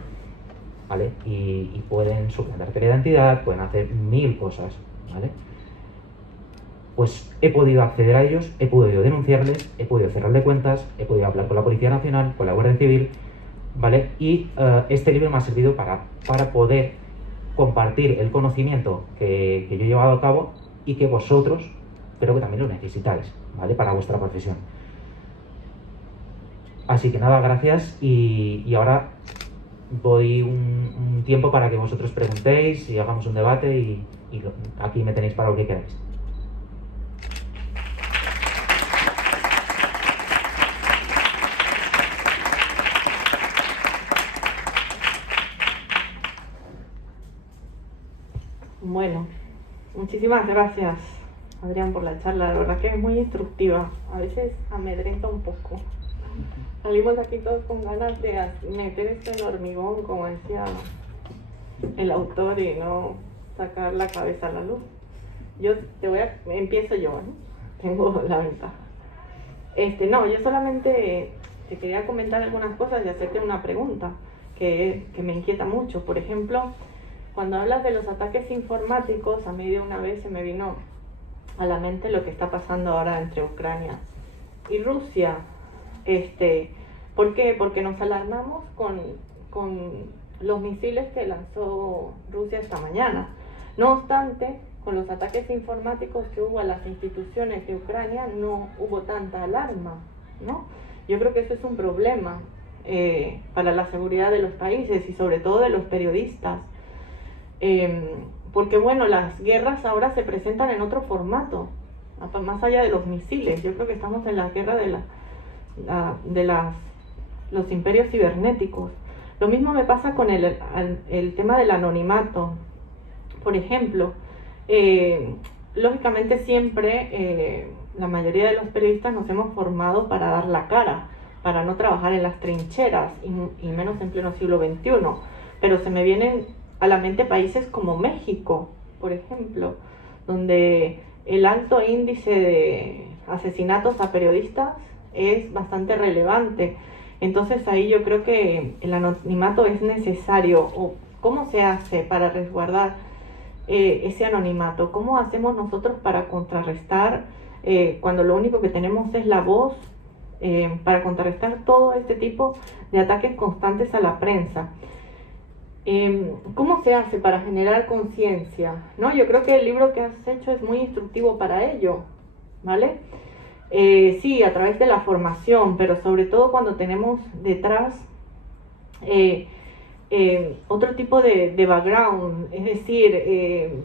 ¿vale? Y pueden suplantarte la identidad, pueden hacer 1000 cosas, ¿vale? Pues he podido acceder a ellos, he podido denunciarles, he podido cerrarle cuentas, he podido hablar con la Policía Nacional, con la Guardia Civil, ¿vale? Y este libro me ha servido para poder compartir el conocimiento que yo he llevado a cabo y que vosotros creo que también lo necesitáis, ¿vale? Para vuestra profesión. Así que nada, gracias, y ahora doy un tiempo para que vosotros preguntéis y hagamos un debate y aquí me tenéis para lo que queráis. Bueno, muchísimas gracias, Adrián, por la charla. La verdad que es muy instructiva. A veces amedrenta un poco. Salimos aquí todos con ganas de meter esto en hormigón, como decía el autor, y no sacar la cabeza a la luz. Empiezo yo, ¿no? Tengo la ventaja. No, yo solamente te quería comentar algunas cosas y hacerte una pregunta que me inquieta mucho. Por ejemplo, cuando hablas de los ataques informáticos, a mí de una vez se me vino a la mente lo que está pasando ahora entre Ucrania y Rusia. ¿Por qué? Porque nos alarmamos con los misiles que lanzó Rusia esta mañana. No obstante, con los ataques informáticos que hubo a las instituciones de Ucrania no hubo tanta alarma, ¿no? Yo creo que eso es un problema para la seguridad de los países y sobre todo de los periodistas. Porque bueno, las guerras ahora se presentan en otro formato, más allá de los misiles. Yo creo que estamos en la guerra de los imperios cibernéticos. Lo mismo me pasa con el tema del anonimato. Por ejemplo, lógicamente siempre la mayoría de los periodistas nos hemos formado para dar la cara, para no trabajar en las trincheras y menos en pleno siglo XXI. Pero se me vienen a la mente países como México, por ejemplo, donde el alto índice de asesinatos a periodistas es bastante relevante. Entonces ahí yo creo que el anonimato es necesario. ¿O cómo se hace para resguardar ese anonimato? ¿Cómo hacemos nosotros para contrarrestar cuando lo único que tenemos es la voz, para contrarrestar todo este tipo de ataques constantes a la prensa? ¿Cómo se hace para generar conciencia? ¿No? Yo creo que el libro que has hecho es muy instructivo para ello, ¿vale? Sí, a través de la formación, pero sobre todo cuando tenemos detrás otro tipo de background, es decir,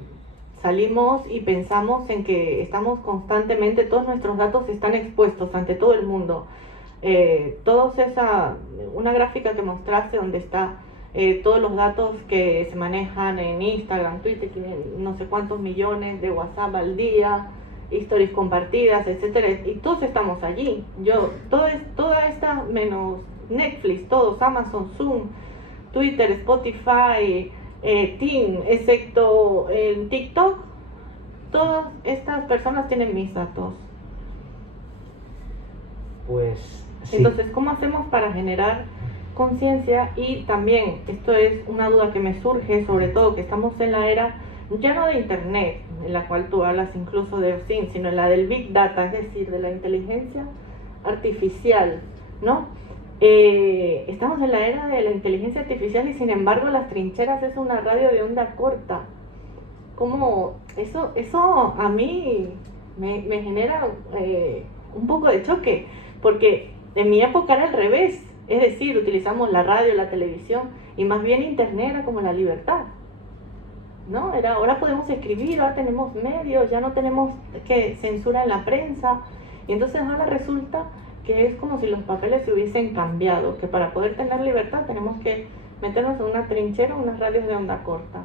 salimos y pensamos en que estamos constantemente, todos nuestros datos están expuestos ante todo el mundo. Una gráfica que mostraste donde está todos los datos que se manejan en Instagram, Twitter, no sé cuántos millones de WhatsApp al día, historias compartidas, etcétera, y todos estamos allí. Toda esta, menos Netflix, todos, Amazon, Zoom, Twitter, Spotify, Team, excepto en TikTok, todas estas personas tienen mis datos. Pues sí. Entonces, ¿cómo hacemos para generar conciencia? Y también, esto es una duda que me surge, sobre todo que estamos en la era ya no de internet, en la cual tú hablas incluso de OSINT, sino en la del Big Data, es decir, de la inteligencia artificial, ¿no? Estamos en la era de la inteligencia artificial y sin embargo las trincheras es una radio de onda corta. ¿Cómo? Eso a mí me genera un poco de choque, porque en mi época era al revés, es decir, utilizamos la radio, la televisión, y más bien internet era como la libertad, ¿no? Ahora podemos escribir, ahora tenemos medios, ya no tenemos censura en la prensa, y entonces ahora resulta que es como si los papeles se hubiesen cambiado, que para poder tener libertad tenemos que meternos en una trinchera, unas radios de onda corta,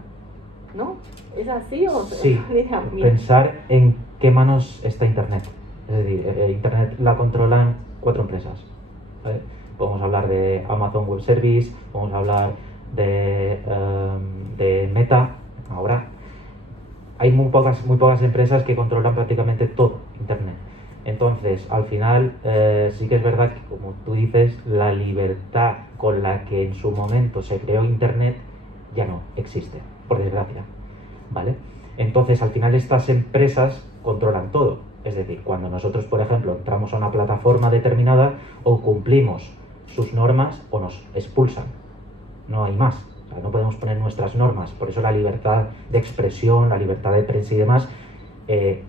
¿no? ¿Es así o sí? Mira. Pensar en qué manos está internet. Es decir, internet la controlan 4 empresas, ¿vale? podemos hablar de Amazon Web Service, podemos hablar de Meta. Ahora hay muy pocas empresas que controlan prácticamente todo Internet. Entonces, al final, sí que es verdad que, como tú dices, la libertad con la que en su momento se creó Internet ya no existe, por desgracia, ¿vale? Entonces, al final, estas empresas controlan todo. Es decir, cuando nosotros, por ejemplo, entramos a una plataforma determinada, o cumplimos sus normas o nos expulsan. No hay más. O sea, no podemos poner nuestras normas. Por eso la libertad de expresión, la libertad de prensa y demás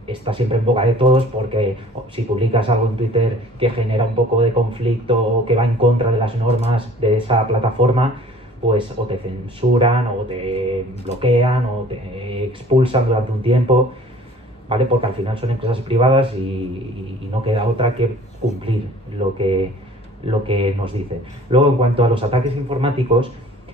está siempre en boca de todos, porque si publicas algo en Twitter que genera un poco de conflicto o que va en contra de las normas de esa plataforma, pues o te censuran o te bloquean o te expulsan durante un tiempo, ¿vale? Porque al final son empresas privadas y no queda otra que cumplir lo que nos dicen. Luego, en cuanto a los ataques informáticos,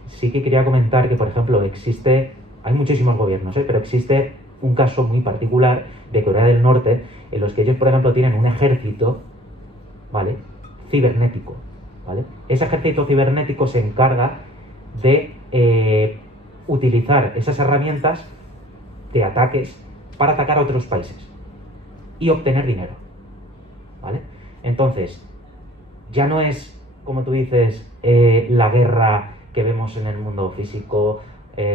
sí que quería comentar que, por ejemplo, hay muchísimos gobiernos, pero existe un caso muy particular de Corea del Norte, en los que ellos, por ejemplo, tienen un ejército, ¿vale?, cibernético, ¿vale? Ese ejército cibernético se encarga de utilizar esas herramientas de ataques para atacar a otros países y obtener dinero, ¿vale? Entonces, ya no es, como tú dices, la guerra que vemos en el mundo físico,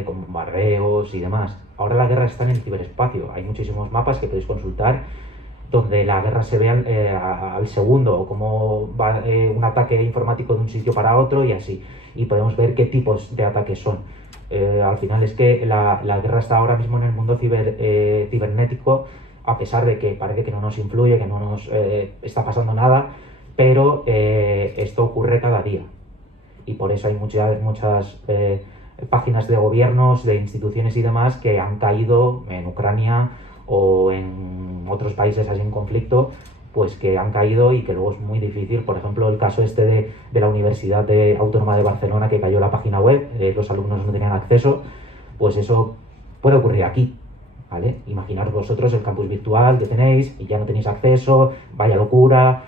con bombardeos y demás. Ahora la guerra está en el ciberespacio. Hay muchísimos mapas que podéis consultar donde la guerra se ve al segundo, o cómo va un ataque informático de un sitio para otro y así. Y podemos ver qué tipos de ataques son. Al final es que la guerra está ahora mismo en el mundo cibernético, a pesar de que parece que no nos influye, que no nos está pasando nada, pero esto ocurre cada día. Y por eso hay muchas páginas de gobiernos, de instituciones y demás que han caído en Ucrania o en otros países así en conflicto, pues que han caído y que luego es muy difícil. Por ejemplo, el caso de la Universidad Autónoma de Barcelona, que cayó la página web, los alumnos no tenían acceso, pues eso puede ocurrir aquí, ¿vale? Imaginaros vosotros el campus virtual que tenéis y ya no tenéis acceso, vaya locura,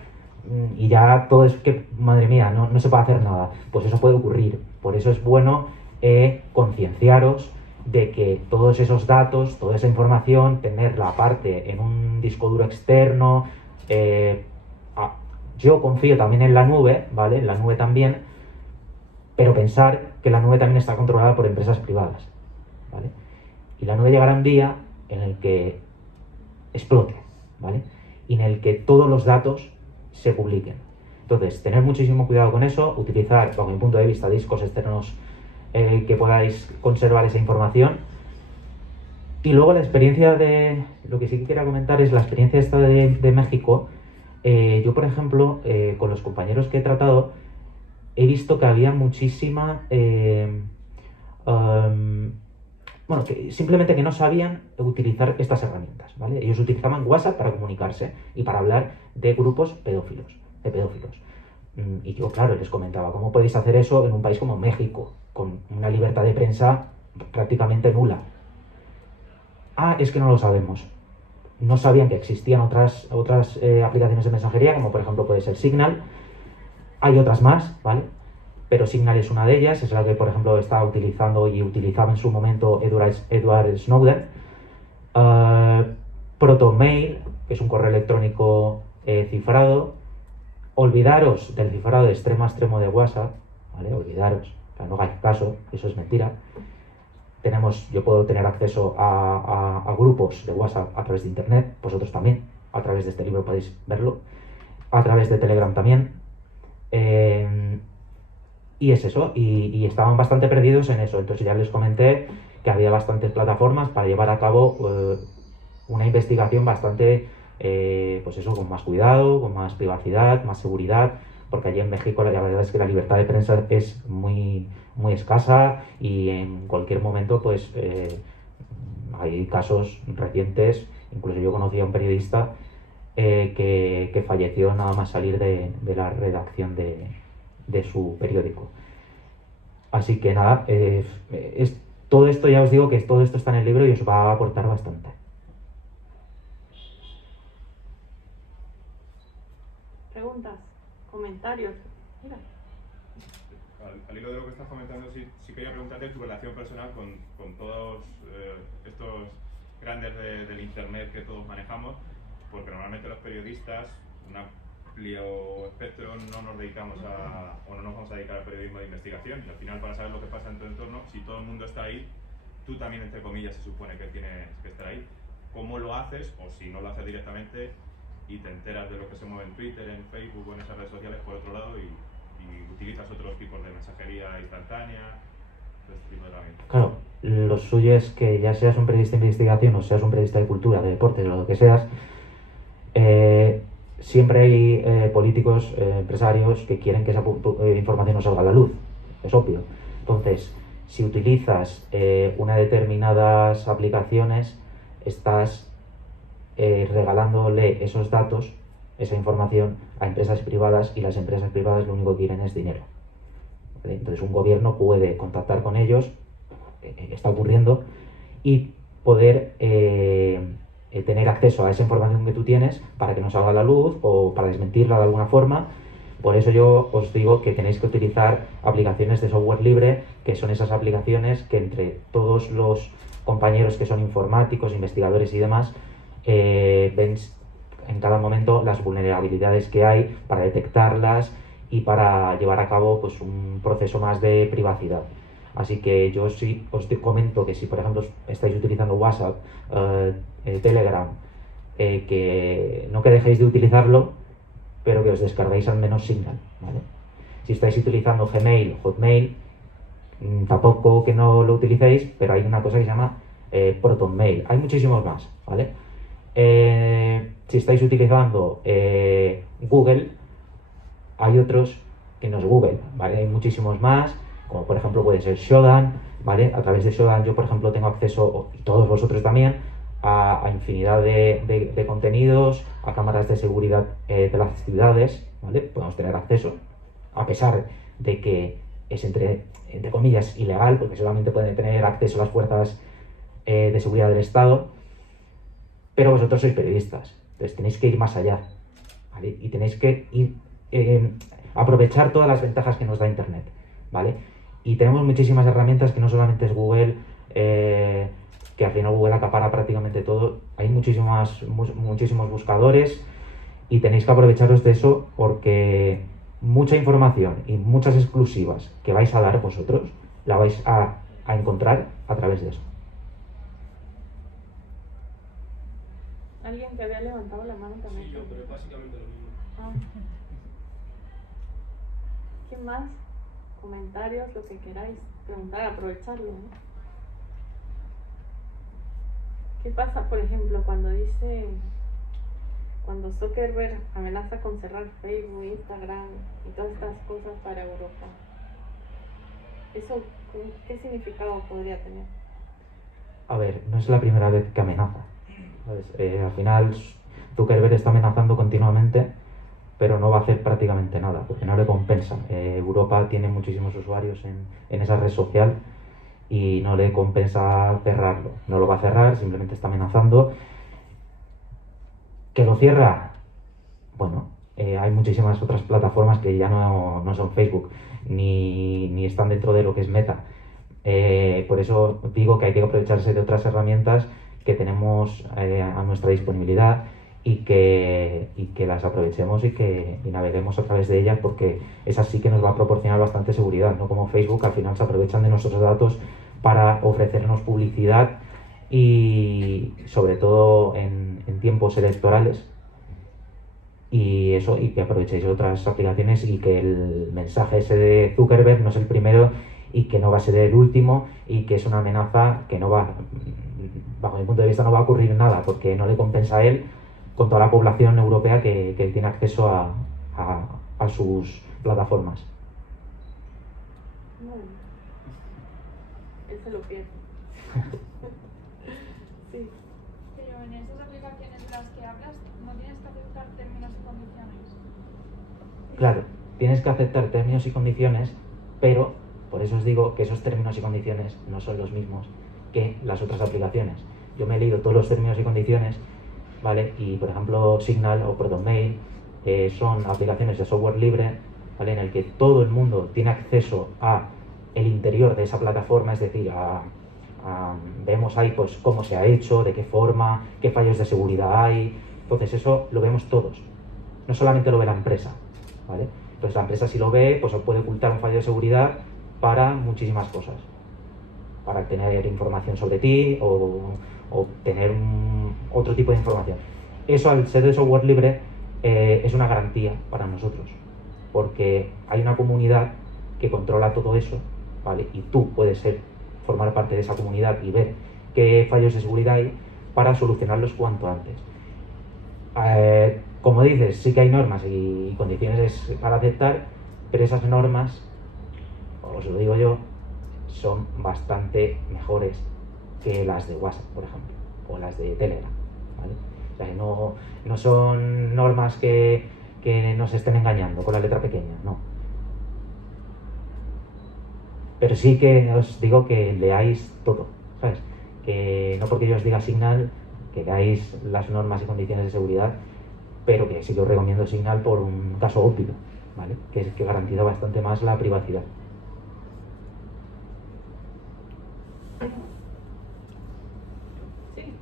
y ya todo es que, madre mía, no se puede hacer nada. Pues eso puede ocurrir. Por eso es bueno concienciaros de que todos esos datos, toda esa información, tenerla aparte en un disco duro externo. Yo confío también en la nube, ¿vale? En la nube también, pero pensar que la nube también está controlada por empresas privadas, ¿vale? Y la nube llegará un día en el que explote, ¿vale? Y en el que todos los datos se publiquen. Entonces, tener muchísimo cuidado con eso, utilizar, bajo mi punto de vista, discos externos que podáis conservar esa información. Y luego la experiencia lo que sí que quería comentar es la experiencia esta de México. Yo, por ejemplo, con los compañeros que he tratado, he visto que había muchísima... bueno, que simplemente que no sabían utilizar estas herramientas, ¿vale? Ellos utilizaban WhatsApp para comunicarse y para hablar de grupos pedófilos. Y yo, claro, les comentaba, ¿cómo podéis hacer eso en un país como México, con una libertad de prensa prácticamente nula? Es que no lo sabemos. No sabían que existían otras aplicaciones de mensajería, como por ejemplo puede ser Signal. Hay otras más, ¿vale? Pero Signal es una de ellas, es la que, por ejemplo, está utilizando y utilizaba en su momento Edward Snowden. Protonmail, que es un correo electrónico cifrado. Olvidaros del cifrado de extremo a extremo de WhatsApp, ¿vale? Olvidaros, o sea, no hagáis caso, eso es mentira. Yo puedo tener acceso a grupos de WhatsApp a través de internet, vosotros también, a través de este libro podéis verlo, a través de Telegram también. Y es eso, y estaban bastante perdidos en eso. Entonces ya les comenté que había bastantes plataformas para llevar a cabo una investigación bastante, pues eso, con más cuidado, con más privacidad, más seguridad, porque allí en México la verdad es que la libertad de prensa es muy, muy escasa y en cualquier momento pues hay casos recientes. Incluso yo conocí a un periodista que falleció nada más salir de la redacción de su periódico. Así que nada, todo esto, ya os digo que todo esto está en el libro y os va a aportar bastante. Preguntas, comentarios. Mira. al hilo de lo que estás comentando, sí quería preguntarte tu relación personal con todos estos grandes del Internet que todos manejamos, porque normalmente los periodistas, un amplio espectro, no nos dedicamos o no nos vamos a dedicar al periodismo de investigación, y al final, para saber lo que pasa en tu entorno, si todo el mundo está ahí, tú también, entre comillas, se supone que tienes que estar ahí. ¿Cómo lo haces? O si no lo haces directamente y te enteras de lo que se mueve en Twitter, en Facebook o en esas redes sociales por otro lado, y utilizas otros tipos de mensajería instantánea, este tipo de herramientas. Claro, lo suyo es que ya seas un periodista de investigación o seas un periodista de cultura, de deportes o lo que seas, siempre hay políticos, empresarios que quieren que esa información no salga a la luz, es obvio. Entonces, si utilizas unas determinadas aplicaciones, estás regalándole esos datos, esa información, a empresas privadas, y las empresas privadas lo único que quieren es dinero. ¿Vale? Entonces un gobierno puede contactar con ellos, está ocurriendo, y poder tener acceso a esa información que tú tienes para que no salga a la luz o para desmentirla de alguna forma. Por eso yo os digo que tenéis que utilizar aplicaciones de software libre, que son esas aplicaciones que entre todos los compañeros que son informáticos, investigadores y demás, ven en cada momento las vulnerabilidades que hay para detectarlas y para llevar a cabo pues un proceso más de privacidad. Así que yo sí os comento que si por ejemplo estáis utilizando WhatsApp, Telegram, que no que dejéis de utilizarlo, pero que os descarguéis al menos Signal, ¿vale? Si estáis utilizando Gmail, Hotmail, tampoco que no lo utilicéis, pero hay una cosa que se llama ProtonMail. Hay muchísimos más, ¿vale? Si estáis utilizando Google, hay otros que no es Google, ¿vale? Hay muchísimos más, como por ejemplo puede ser Shodan, ¿vale? A través de Shodan yo, por ejemplo, tengo acceso, y todos vosotros también, a infinidad de contenidos, a cámaras de seguridad de las ciudades, ¿vale? Podemos tener acceso, a pesar de que es entre comillas ilegal, porque solamente pueden tener acceso a las fuerzas de seguridad del Estado, pero vosotros sois periodistas, entonces tenéis que ir más allá, ¿vale? Y tenéis que ir aprovechar todas las ventajas que nos da Internet, ¿vale? Y tenemos muchísimas herramientas que no solamente es Google, que al final Google acapara prácticamente todo. Hay muchísimos buscadores y tenéis que aprovecharos de eso, porque mucha información y muchas exclusivas que vais a dar vosotros la vais a encontrar a través de eso. ¿Alguien que había levantado la mano también? Sí, yo, pero es básicamente lo mismo. Ah. ¿Quién más? Comentarios, lo que queráis preguntar, aprovecharlo, ¿no? ¿Qué pasa, por ejemplo, cuando Zuckerberg amenaza con cerrar Facebook, Instagram y todas estas cosas para Europa? ¿Eso qué significado podría tener? A ver, no es la primera vez que amenaza, ¿sabes? Al final Zuckerberg está amenazando continuamente, pero no va a hacer prácticamente nada, porque no le compensa. Europa tiene muchísimos usuarios en esa red social y no le compensa cerrarlo. No lo va a cerrar, simplemente está amenazando. ¿Que lo cierra? Bueno, hay muchísimas otras plataformas que ya no son Facebook, ni están dentro de lo que es Meta. Por eso digo que hay que aprovecharse de otras herramientas que tenemos a nuestra disponibilidad, y que las aprovechemos y que naveguemos a través de ellas, porque esa sí que nos va a proporcionar bastante seguridad, no como Facebook. Al final se aprovechan de nuestros datos para ofrecernos publicidad, y sobre todo en tiempos electorales, y eso, y que aprovechéis otras aplicaciones, y que el mensaje ese de Zuckerberg no es el primero y que no va a ser el último, y que es una amenaza que no va, bajo mi punto de vista, no va a ocurrir nada, porque no le compensa a él con toda la población europea que tiene acceso a sus plataformas. No. Él se lo pierde. Sí. Pero en esas aplicaciones de las que hablas, ¿no tienes que aceptar términos y condiciones? Claro, tienes que aceptar términos y condiciones, pero por eso os digo que esos términos y condiciones no son los mismos que las otras aplicaciones. Yo me he leído todos los términos y condiciones, ¿vale? Y por ejemplo Signal o ProtonMail son aplicaciones de software libre ¿vale? En el que todo el mundo tiene acceso a el interior de esa plataforma, es decir, vemos ahí pues cómo se ha hecho, de qué forma, qué fallos de seguridad hay. Entonces eso lo vemos todos, no solamente lo ve la empresa, ¿vale? Entonces la empresa, si lo ve, pues puede ocultar un fallo de seguridad para muchísimas cosas, para tener información sobre ti o tener otro tipo de información. Eso, al ser de software libre, es una garantía para nosotros, porque hay una comunidad que controla todo eso, ¿vale? Y tú puedes formar parte de esa comunidad y ver qué fallos de seguridad hay para solucionarlos cuanto antes. Como dices, sí que hay normas y condiciones para aceptar, pero esas normas, os lo digo yo, son bastante mejores que las de WhatsApp, por ejemplo, o las de Telegram, ¿vale? O sea, no son normas que nos estén engañando con la letra pequeña, no. Pero sí que os digo que leáis todo, ¿sabes? Que no porque yo os diga Signal, que leáis las normas y condiciones de seguridad, pero que sí que os recomiendo Signal por un caso obvio, ¿vale? Que garantiza bastante más la privacidad. Sí.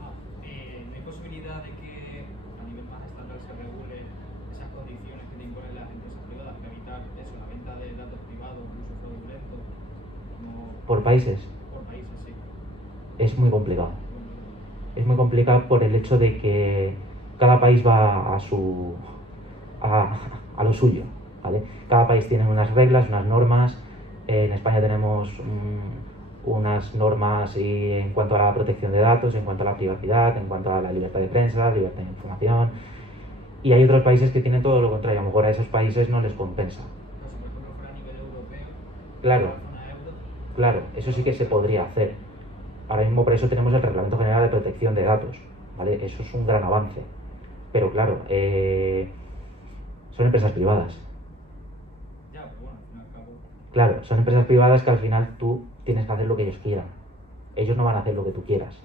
¿No hay posibilidad de que a nivel más estándar se regule esas condiciones que te imponen las empresas privadas para evitar eso, la venta de datos privados, uso fraudulento? Por países. Por países, sí. Es muy complicado. Es muy complicado por el hecho de que cada país va a lo suyo, ¿vale? Cada país tiene unas reglas, unas normas. En España tenemos unas normas en cuanto a la protección de datos, en cuanto a la privacidad, en cuanto a la libertad de prensa, libertad de información. Y hay otros países que tienen todo lo contrario. A lo mejor a esos países no les compensa. Pero si por ejemplo fuera a nivel europeo, Claro. la zona euro, Claro, eso sí que se podría hacer. Ahora mismo por eso tenemos el Reglamento General de Protección de Datos, ¿vale? Eso es un gran avance. Pero claro, son empresas privadas. ya, pero bueno, al fin y al cabo. Claro, son empresas privadas que al final tú tienes que hacer lo que ellos quieran. Ellos no van a hacer lo que tú quieras,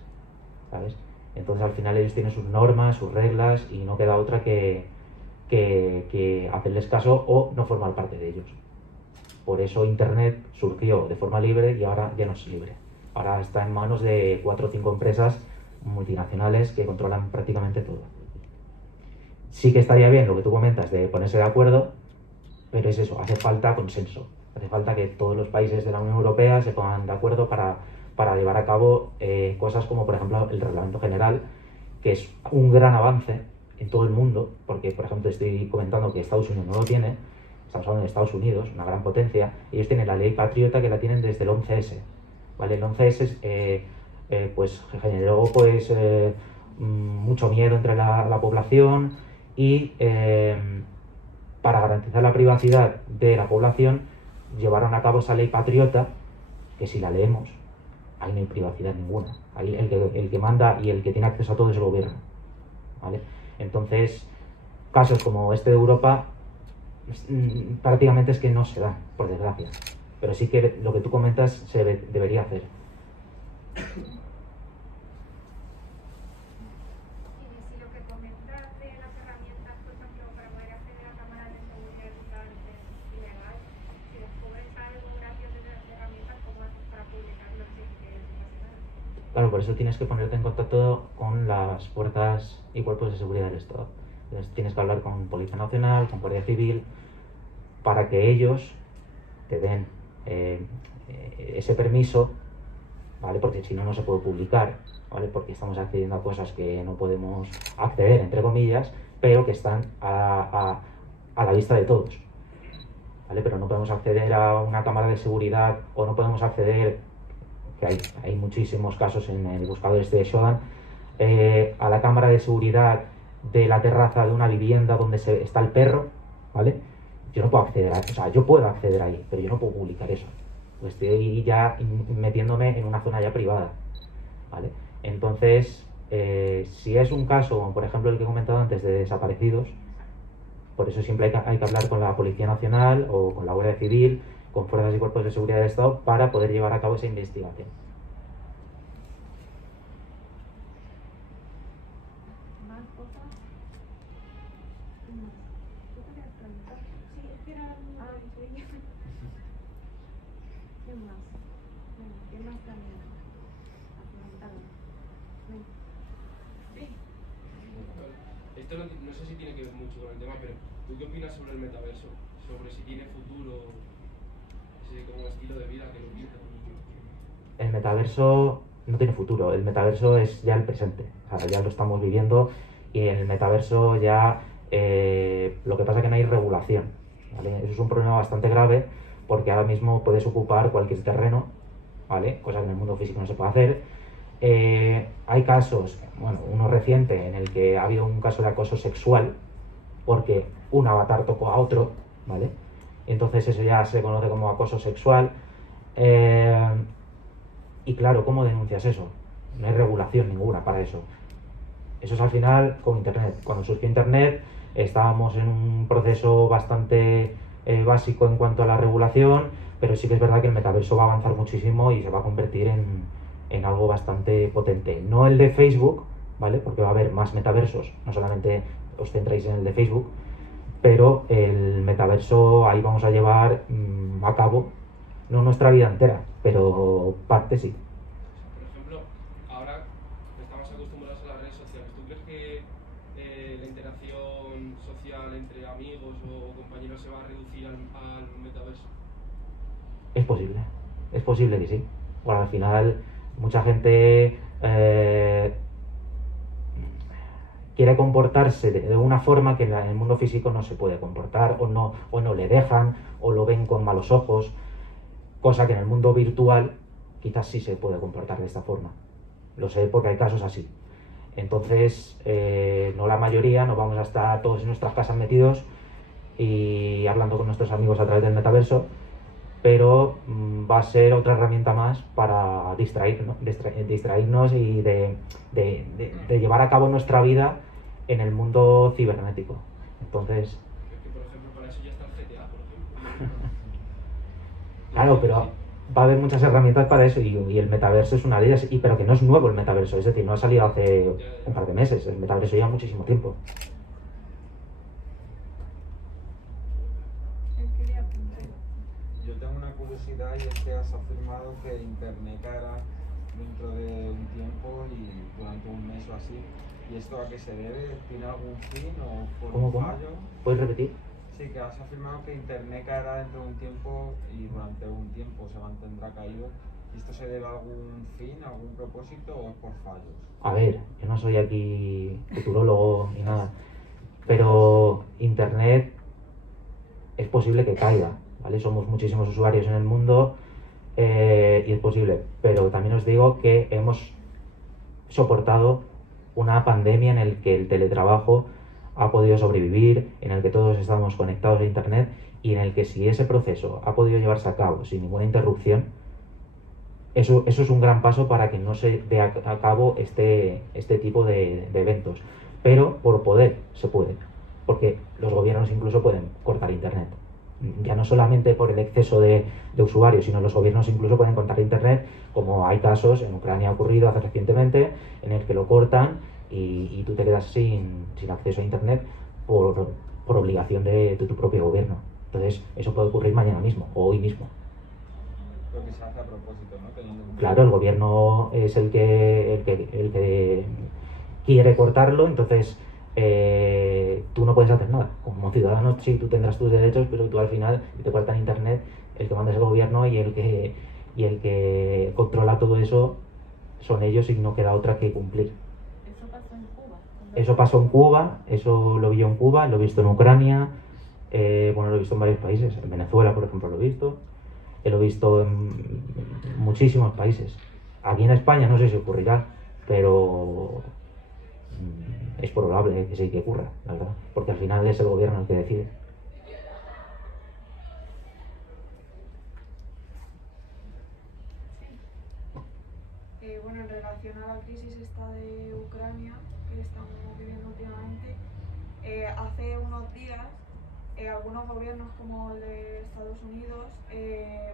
¿sabes? Entonces al final ellos tienen sus normas, sus reglas y no queda otra que hacerles caso o no formar parte de ellos. Por eso Internet surgió de forma libre y ahora ya no es libre. Ahora está en manos de 4 o 5 empresas multinacionales que controlan prácticamente todo. Sí que estaría bien lo que tú comentas de ponerse de acuerdo, pero es eso, hace falta consenso. Hace falta que todos los países de la Unión Europea se pongan de acuerdo para llevar a cabo cosas como, por ejemplo, el Reglamento General, que es un gran avance en todo el mundo, porque, por ejemplo, estoy comentando que Estados Unidos no lo tiene. Estamos hablando de Estados Unidos, una gran potencia. Ellos tienen la ley Patriota, que la tienen desde el 11S, ¿vale? El 11S pues generó pues, mucho miedo entre la población y para garantizar la privacidad de la población llevaron a cabo esa ley Patriota, que si la leemos, ahí no hay privacidad ninguna. Ahí el que manda y el que tiene acceso a todo es el gobierno, ¿vale? Entonces, casos como este de Europa prácticamente es que no se dan, por desgracia. Pero sí que lo que tú comentas se debería hacer. Y si lo que comentas de las herramientas, por ejemplo, para poder acceder a cámaras de seguridad es ilegal, si descubres algo gracias a las herramientas, ¿cómo haces para publicarlo sin que eso pase nada? Claro, por eso tienes que ponerte en contacto con las fuerzas y cuerpos de seguridad del Estado. Entonces, tienes que hablar con Policía Nacional, con Guardia Civil, para que ellos te den ese permiso, ¿vale? Porque si no, no se puede publicar, ¿vale? Porque estamos accediendo a cosas que no podemos acceder, entre comillas, pero que están a la vista de todos, ¿vale? Pero no podemos acceder a una cámara de seguridad o no podemos acceder, que hay muchísimos casos en el buscador este de Shodan, a la cámara de seguridad de la terraza de una vivienda donde está el perro, ¿vale? Yo no puedo acceder a eso, o sea, yo puedo acceder ahí, pero yo no puedo publicar eso. Pues estoy ya metiéndome en una zona ya privada, ¿vale? Entonces, si es un caso, como por ejemplo el que he comentado antes de desaparecidos, por eso siempre hay que hablar con la Policía Nacional o con la Guardia Civil, con fuerzas y cuerpos de seguridad del Estado para poder llevar a cabo esa investigación. ¿Más cosas? ¿Tú qué has preguntar? Sí, es que era... Ah, sí. ¿Quién más? Bueno, ¿quién más también? A preguntarme. Ven. Sí. Esto no sé si tiene que ver mucho con el tema, pero ¿tú qué opinas sobre el metaverso? Sobre si tiene futuro, como estilo de vida que lo pintan. El metaverso no tiene futuro, el metaverso es ya el presente, o sea, ya lo estamos viviendo y en el metaverso ya lo que pasa es que no hay regulación, ¿vale? Eso es un problema bastante grave porque ahora mismo puedes ocupar cualquier terreno, ¿vale? Cosa que en el mundo físico no se puede hacer. Hay casos, bueno, uno reciente en el que ha habido un caso de acoso sexual porque un avatar tocó a otro, ¿vale? Entonces eso ya se conoce como acoso sexual. Y claro, ¿cómo denuncias eso? No hay regulación ninguna para eso. Eso es al final con Internet. Cuando surgió Internet estábamos en un proceso bastante básico en cuanto a la regulación, pero sí que es verdad que el metaverso va a avanzar muchísimo y se va a convertir en algo bastante potente. No el de Facebook, ¿vale? Porque va a haber más metaversos, no solamente os centráis en el de Facebook, pero el metaverso ahí vamos a llevar a cabo no nuestra vida entera, pero parte sí. Por ejemplo, ahora estamos acostumbrados a las redes sociales. ¿Tú crees que la interacción social entre amigos o compañeros se va a reducir al metaverso? Es posible que sí. Bueno, al final mucha gente quiere comportarse de una forma que en el mundo físico no se puede comportar o no le dejan o lo ven con malos ojos, cosa que en el mundo virtual quizás sí se puede comportar de esta forma. Lo sé porque hay casos así. Entonces, no la mayoría, nos vamos a estar todos en nuestras casas metidos y hablando con nuestros amigos a través del metaverso, pero va a ser otra herramienta más para distraernos y de llevar a cabo nuestra vida en el mundo cibernético. Entonces, Es que, por ejemplo, para eso ya está el GTA, por ejemplo. claro, pero va a haber muchas herramientas para eso y el metaverso es una de ellas, pero que no es nuevo el metaverso, es decir, no ha salido hace un par de meses, el metaverso lleva muchísimo tiempo. Él quería apuntar. Yo tengo una curiosidad y es que has afirmado que Internet caerá dentro de un tiempo y durante un mes o así. ¿Y esto a qué se debe? ¿Tiene algún fin o por ¿Cómo? un fallo? ¿Puedes repetir? Sí, que has afirmado que Internet caerá dentro de un tiempo y durante un tiempo se mantendrá caído. ¿Y esto se debe a algún fin, a algún propósito o es por fallos? A ver, yo no soy aquí futurólogo ni nada, pero Internet es posible que caiga, ¿vale? Somos muchísimos usuarios en el mundo y es posible, pero también os digo que hemos soportado una pandemia en el que el teletrabajo ha podido sobrevivir, en el que todos estamos conectados a Internet y en el que si ese proceso ha podido llevarse a cabo sin ninguna interrupción, eso es un gran paso para que no se dé a cabo este tipo de eventos. Pero por poder se puede, porque los gobiernos incluso pueden cortar Internet. Ya no solamente por el exceso de usuarios, sino los gobiernos incluso pueden cortar Internet, como hay casos, en Ucrania ha ocurrido hace recientemente, en el que lo cortan y tú te quedas sin acceso a Internet por obligación de tu propio gobierno. Entonces, eso puede ocurrir mañana mismo o hoy mismo. Lo que se hace a propósito, ¿no? Teniendo en Claro, el gobierno es el que quiere cortarlo, entonces tú no puedes hacer nada. Como ciudadano sí, tú tendrás tus derechos, pero tú al final, si te cortan Internet, el que manda es el gobierno y el que controla todo eso son ellos y no queda otra que cumplir. Eso pasó en Cuba. Eso pasó en Cuba, eso lo vi yo en Cuba, lo he visto en Ucrania, bueno, lo he visto en varios países, en Venezuela, por ejemplo, lo he visto en muchísimos países. Aquí en España no sé si ocurrirá, pero es probable que sí que ocurra, la verdad, porque al final es el gobierno el que decide. Bueno, en relación a la crisis esta de Ucrania que estamos viviendo últimamente, hace unos días algunos gobiernos como el de Estados Unidos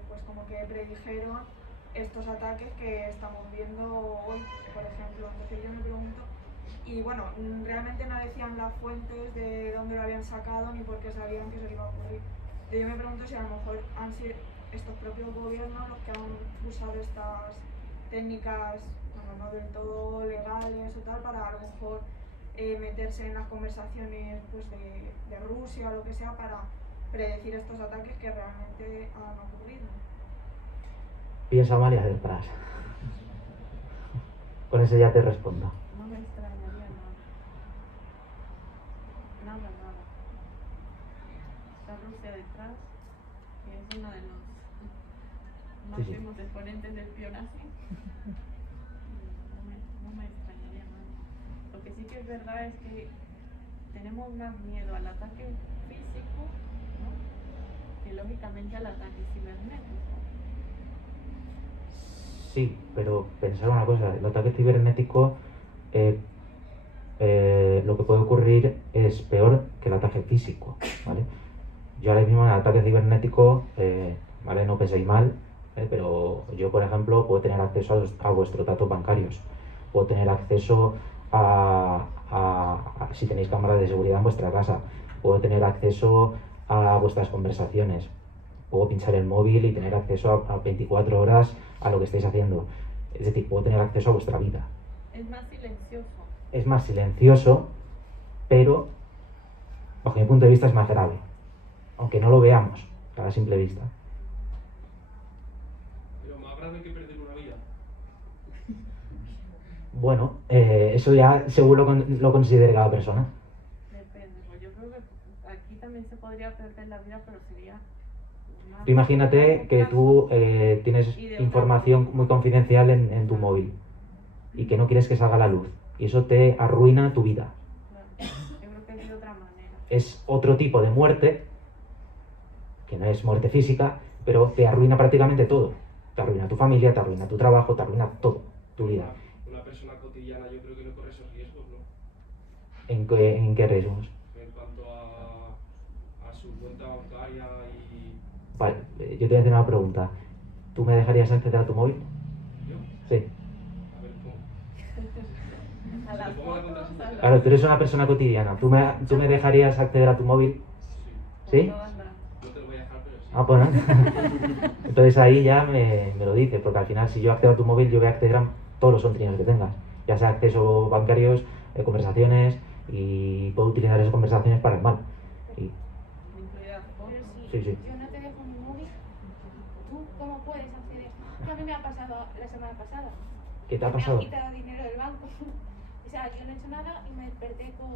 pues como que predijeron estos ataques que estamos viendo hoy, por ejemplo. Entonces yo me pregunto Y bueno, realmente no decían las fuentes de dónde lo habían sacado ni por qué sabían que se le iba a ocurrir. Yo me pregunto si a lo mejor han sido estos propios gobiernos los que han usado estas técnicas, bueno, no del todo legales o tal, para a lo mejor meterse en las conversaciones pues, de Rusia o lo que sea para predecir estos ataques que realmente han ocurrido. Piensa mal y haz detrás. Con eso ya te respondo. No me extrañaría nada. Nada. Está Rusia detrás, que es uno de los máximos exponentes del espionaje. No me extrañaría nada. Lo que sí que es verdad es que tenemos más miedo al ataque físico, ¿no?, que lógicamente al ataque cibernético. Sí, pero pensar una cosa, el ataque cibernético lo que puede ocurrir es peor que el ataque físico, ¿vale? Yo ahora mismo en el ataque cibernético, ¿vale? No penséis mal, pero yo, por ejemplo, puedo tener acceso a vuestros datos bancarios, puedo tener acceso a si tenéis cámaras de seguridad en vuestra casa, puedo tener acceso a vuestras conversaciones, puedo pinchar el móvil y tener acceso a 24 horas a lo que estáis haciendo. Es decir, puedo tener acceso a vuestra vida. Es más silencioso. Es más silencioso, pero bajo mi punto de vista es más grave, aunque no lo veamos a la simple vista. Pero más grave que perder una vida. Bueno, eso ya según lo considere cada persona. Depende, pues yo creo que aquí también se podría perder la vida, pero sería más... Tú imagínate que tú tienes información muy confidencial en tu móvil y que no quieres que salga a la luz, y eso te arruina tu vida. Claro, yo creo que es de otra manera. Es otro tipo de muerte, que no es muerte física, pero te arruina prácticamente todo. Te arruina tu familia, te arruina tu trabajo, te arruina todo, tu vida. Una persona cotidiana yo creo que no corre esos riesgos, ¿no? ¿En qué riesgos? En cuanto a su cuenta bancaria y... Vale, yo te voy a hacer una pregunta. ¿Tú me dejarías acceder a tu móvil? ¿Yo? Sí. A ver, ¿cómo? A las ¿Le pongo la fotos, contraseña? a las... Claro, tú eres una persona cotidiana. ¿Tú me dejarías acceder a tu móvil? Sí. ¿Sí? Todas las... No te lo voy a dejar, pero sí. Ah, pues no. Entonces ahí ya me lo dices, porque al final si yo accedo a tu móvil yo voy a acceder a todos los contenidos que tengas, ya sea acceso bancarios, conversaciones, y puedo utilizar esas conversaciones para el mal. Y, incluidas Pero fotos. si sí, sí. yo no te dejo mi móvil, ¿tú cómo puedes acceder? Que a mí me ha pasado la semana pasada. ¿Qué te ha Me pasado? han quitado dinero del banco. O sea, yo no he hecho nada y me desperté con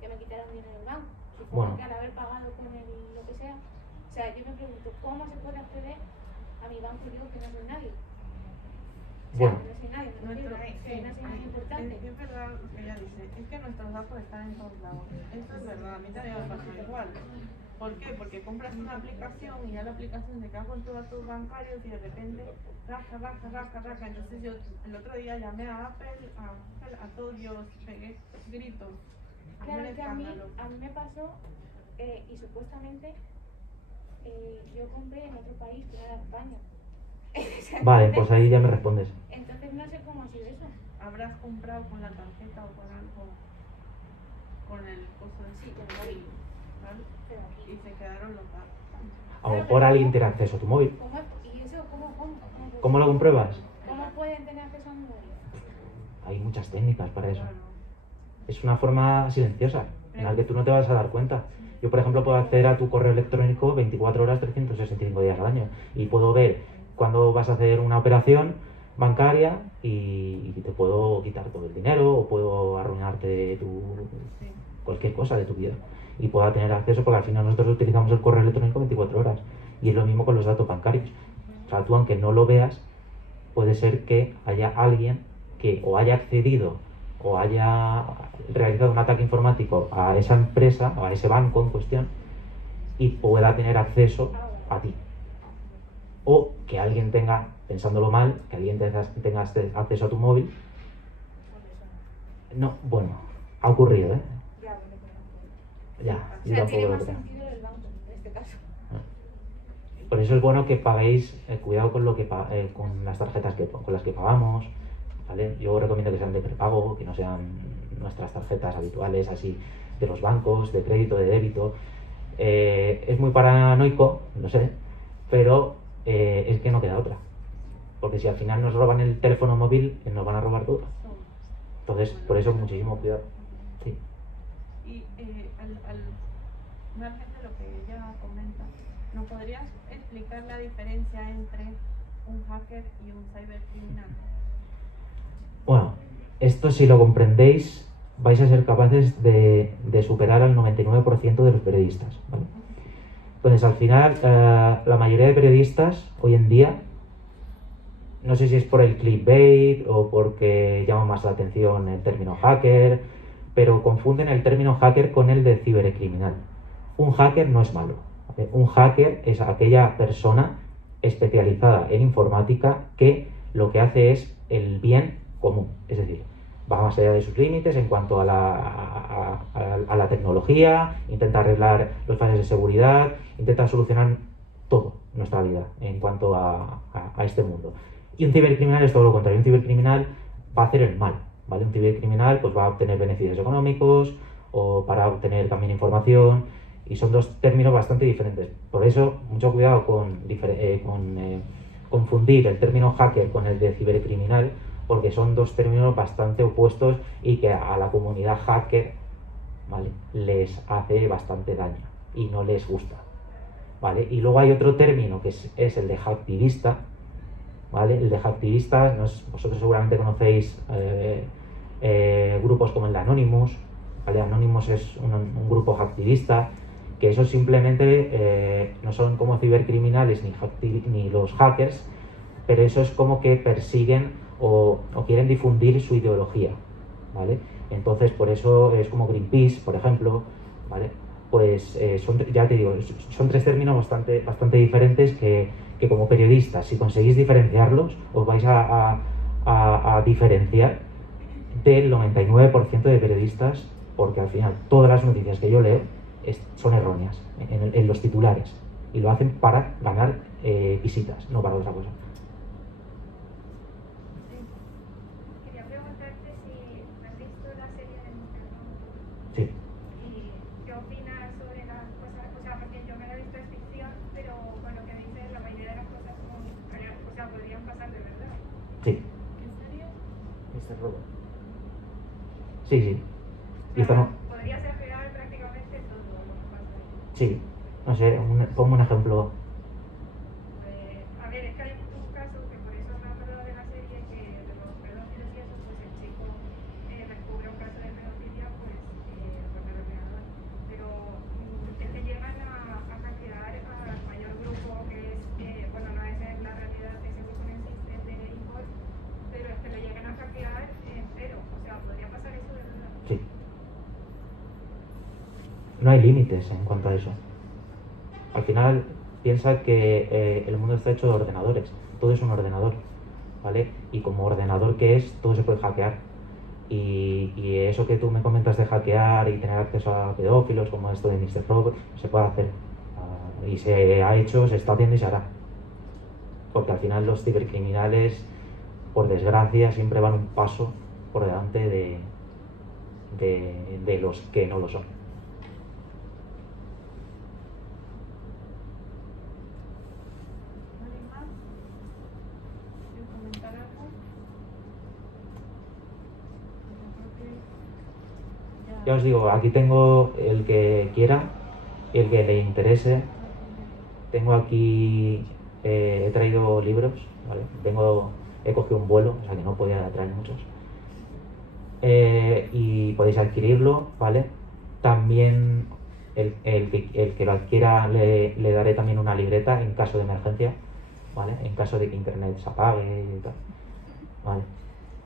que me quitaron dinero del banco. Supongo Bueno. que al haber pagado con el lo que sea. O sea, yo me pregunto, ¿cómo se puede acceder a mi banco yo que no soy nadie? O sea, Bueno. que no soy nadie, me refiero, que no soy nadie importante. Es verdad lo que ella dice, es que nuestros datos están en todos lados. Eso es verdad, a mí también me pasa igual. ¿Por qué? Porque compras una aplicación y ya la aplicación se queda con tus datos bancarios y de repente rasca. Entonces yo el otro día llamé a Apple, a todos, yo pegué gritos. Claro, Un que a mí escándalo. me pasó y supuestamente yo compré en otro país que no era España. O sea, Vale, entonces- pues ahí ya me respondes. Entonces no sé cómo ha sido eso. Habrás comprado con la tarjeta o con algo, con el coso de Sí, con el móvil. ¿vale? Pero aquí. Y se quedaron los datos. A lo mejor alguien tiene acceso a tu móvil. ¿Y eso cómo? ¿Cómo lo compruebas? ¿Cómo pueden tener acceso a mi móvil? Hay muchas técnicas para eso. Claro. Es una forma silenciosa en la que tú no te vas a dar cuenta. Yo, por ejemplo, puedo acceder a tu correo electrónico 24 horas, 365 días al año, y puedo ver cuándo vas a hacer una operación bancaria y te puedo quitar todo el dinero o puedo arruinarte Sí. cualquier cosa de tu vida, y pueda tener acceso, porque al final nosotros utilizamos el correo electrónico 24 horas, y es lo mismo con los datos bancarios. O sea, tú, aunque no lo veas, puede ser que haya alguien que o haya accedido o haya realizado un ataque informático a esa empresa o a ese banco en cuestión y pueda tener acceso a ti. O que alguien tenga, pensándolo mal, que alguien tenga acceso a tu móvil. No, bueno, ha ocurrido, ¿eh? Ya, bueno, pero... Ya, O yo sea, tiene tampoco lo más creo. sentido el banco en este caso. Por eso es bueno que paguéis, cuidado con lo que con las tarjetas con las que pagamos. ¿vale? Yo recomiendo que sean de prepago, que no sean nuestras tarjetas habituales, así, de los bancos, de crédito, de débito. Es muy paranoico, lo sé, pero es que no queda otra. Porque si al final nos roban el teléfono móvil, nos van a robar todo. Entonces, por eso muchísimo cuidado. Sí. Y realmente lo que ella comenta, ¿nos podrías explicar la diferencia entre un hacker y un cibercriminal? Bueno, esto si lo comprendéis, vais a ser capaces de superar al 99% de los periodistas, ¿vale? Entonces, al final, la mayoría de periodistas hoy en día, no sé si es por el clickbait o porque llama más la atención el término hacker, pero confunden el término hacker con el de cibercriminal. Un hacker no es malo, ¿vale? Un hacker es aquella persona especializada en informática que lo que hace es el bien común, es decir, va más allá de sus límites en cuanto a la tecnología, intenta arreglar los fallos de seguridad, intenta solucionar todo nuestra vida en cuanto a este mundo. Y un cibercriminal es todo lo contrario, un cibercriminal va a hacer el mal, ¿vale? Un cibercriminal pues va a obtener beneficios económicos o para obtener también información, y son dos términos bastante diferentes. Por eso, mucho cuidado con confundir el término hacker con el de cibercriminal, porque son dos términos bastante opuestos y que a la comunidad hacker, ¿vale?, les hace bastante daño y no les gusta, ¿vale? Y luego hay otro término que es el de hacktivista, ¿vale? El de hacktivista, vosotros seguramente conocéis grupos como el de Anonymous, ¿vale? Anonymous es un grupo hacktivista, que esos simplemente no son como cibercriminales ni los hackers, pero eso es como que persiguen o quieren difundir su ideología, ¿vale? Entonces, por eso es como Greenpeace, por ejemplo, ¿vale? Pues ya te digo, son tres términos bastante diferentes que como periodistas, si conseguís diferenciarlos, os vais a diferenciar del 99% de periodistas, porque al final todas las noticias que yo leo son erróneas en los titulares, y lo hacen para ganar visitas, no para otra cosa. Quería preguntarte si has visto la serie de Mr. Robot. Sí. ¿Y qué opinas sobre las cosas? O sea, porque yo me la he visto, es ficción, pero con lo que dices, la mayoría de las cosas podrían pasar de verdad. Sí. ¿En serio? Mr. Robot. Sí. Y esta no. Podría ser real prácticamente todo lo que pasa ahí. Sí. No sé, pongo un ejemplo. A ver, es que hay un caso que por eso me acuerdo de la serie, que de los pedófilos y eso, pues el chico descubre un caso de pedofilia, pues por el ordenador. Pero es que llegan a hackear al mayor grupo que es, bueno, no es en la realidad, ese grupo no existe, de Import, pero es que le llegan a hackear entero. O sea, podría pasar eso de verdad. Sí. No hay límites en cuanto a eso. Al final, piensa que el mundo está hecho de ordenadores. Todo es un ordenador, ¿vale? Y como ordenador que es, todo se puede hackear. Y eso que tú me comentas de hackear y tener acceso a pedófilos, como esto de Mr. Robot, se puede hacer. Y se ha hecho, se está haciendo y se hará. Porque al final los cibercriminales, por desgracia, siempre van un paso por delante de los que no lo son. ¿Alguien más? ¿Quieres comentar algo? Yo creo que Ya os digo, aquí tengo el que quiera y el que le interese. Tengo aquí, he traído libros, ¿vale? He cogido un vuelo, o sea que no podía traer muchos. Y podéis adquirirlo, ¿vale? También el que lo adquiera le daré también una libreta en caso de emergencia, ¿vale? En caso de que internet se apague y tal, ¿vale?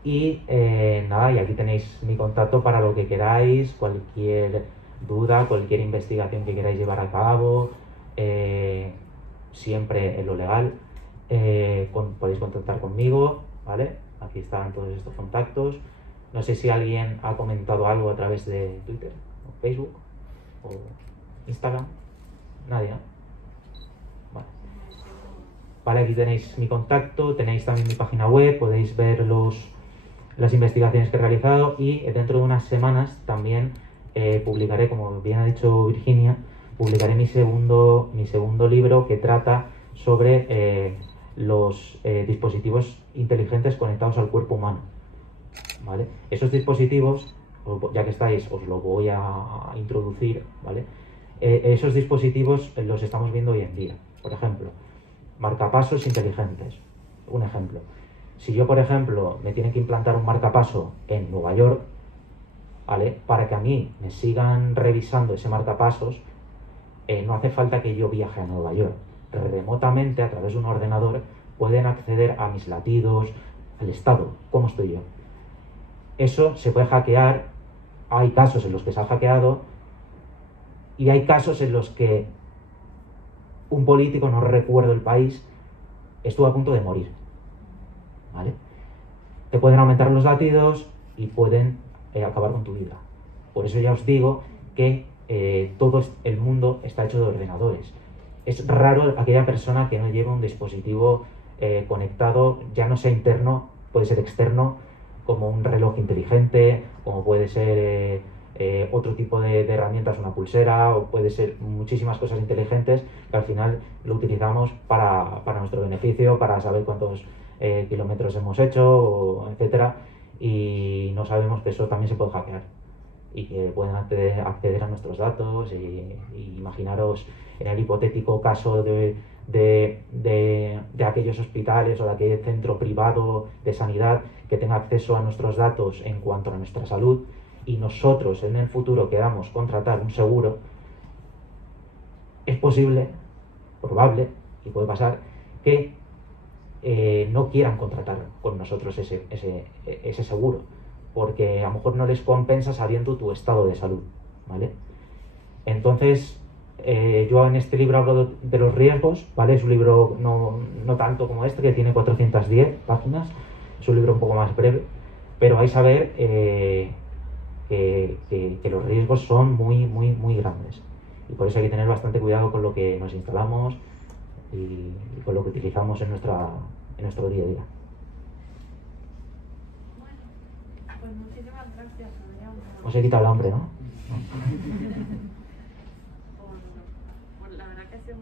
Y nada, y aquí tenéis mi contacto para lo que queráis, cualquier duda, cualquier investigación que queráis llevar a cabo, siempre en lo legal, podéis contactar conmigo, ¿vale? Aquí están todos estos contactos. No sé si alguien ha comentado algo a través de Twitter, o Facebook, o Instagram. Nadie, ¿no? Vale, aquí tenéis mi contacto, tenéis también mi página web, podéis ver las investigaciones que he realizado, y dentro de unas semanas también publicaré, como bien ha dicho Virginia, publicaré mi segundo libro, que trata sobre los dispositivos inteligentes conectados al cuerpo humano, ¿vale? Esos dispositivos, ya que estáis, os lo voy a introducir, ¿vale? Esos dispositivos los estamos viendo hoy en día. Por ejemplo, marcapasos inteligentes. Un ejemplo. Si yo, por ejemplo, me tienen que implantar un marcapaso en Nueva York, ¿vale? Para que a mí me sigan revisando ese marcapasos, no hace falta que yo viaje a Nueva York. Remotamente, a través de un ordenador, pueden acceder a mis latidos, al estado, cómo estoy yo. Eso se puede hackear. Hay casos en los que se ha hackeado, y hay casos en los que un político, no recuerdo el país, estuvo a punto de morir, ¿vale? Te pueden aumentar los latidos y pueden acabar con tu vida. Por eso ya os digo que todo el mundo está hecho de ordenadores. Es raro aquella persona que no lleva un dispositivo conectado, ya no sea interno, puede ser externo, como un reloj inteligente, como puede ser otro tipo de herramientas, una pulsera, o puede ser muchísimas cosas inteligentes que al final lo utilizamos para nuestro beneficio, para saber cuántos kilómetros hemos hecho, etcétera, y no sabemos que eso también se puede hackear y que pueden acceder a nuestros datos. Y imaginaros en el hipotético caso de aquellos hospitales o de aquel centro privado de sanidad que tenga acceso a nuestros datos en cuanto a nuestra salud, y nosotros en el futuro queramos contratar un seguro, es posible, probable, y puede pasar, que no quieran contratar con nosotros ese seguro, porque a lo mejor no les compensa sabiendo tu estado de salud, ¿vale? Entonces, yo en este libro hablo de los riesgos, ¿vale? Es un libro no tanto como este, que tiene 410 páginas, es un libro un poco más breve, pero vais a ver que los riesgos son muy, muy, muy grandes, y por eso hay que tener bastante cuidado con lo que nos instalamos y con lo que utilizamos en nuestro día a día. Bueno, pues muchísimas gracias, Adrián. Os he quitado el hambre, ¿no? Por la verdad que ha sido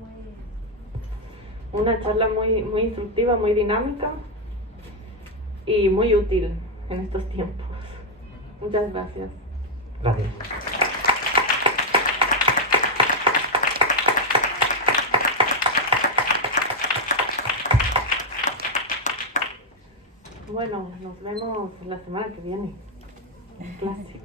una charla muy, muy instructiva, muy dinámica y muy útil en estos tiempos. Muchas gracias. Gracias. Bueno, nos vemos la semana que viene en clase.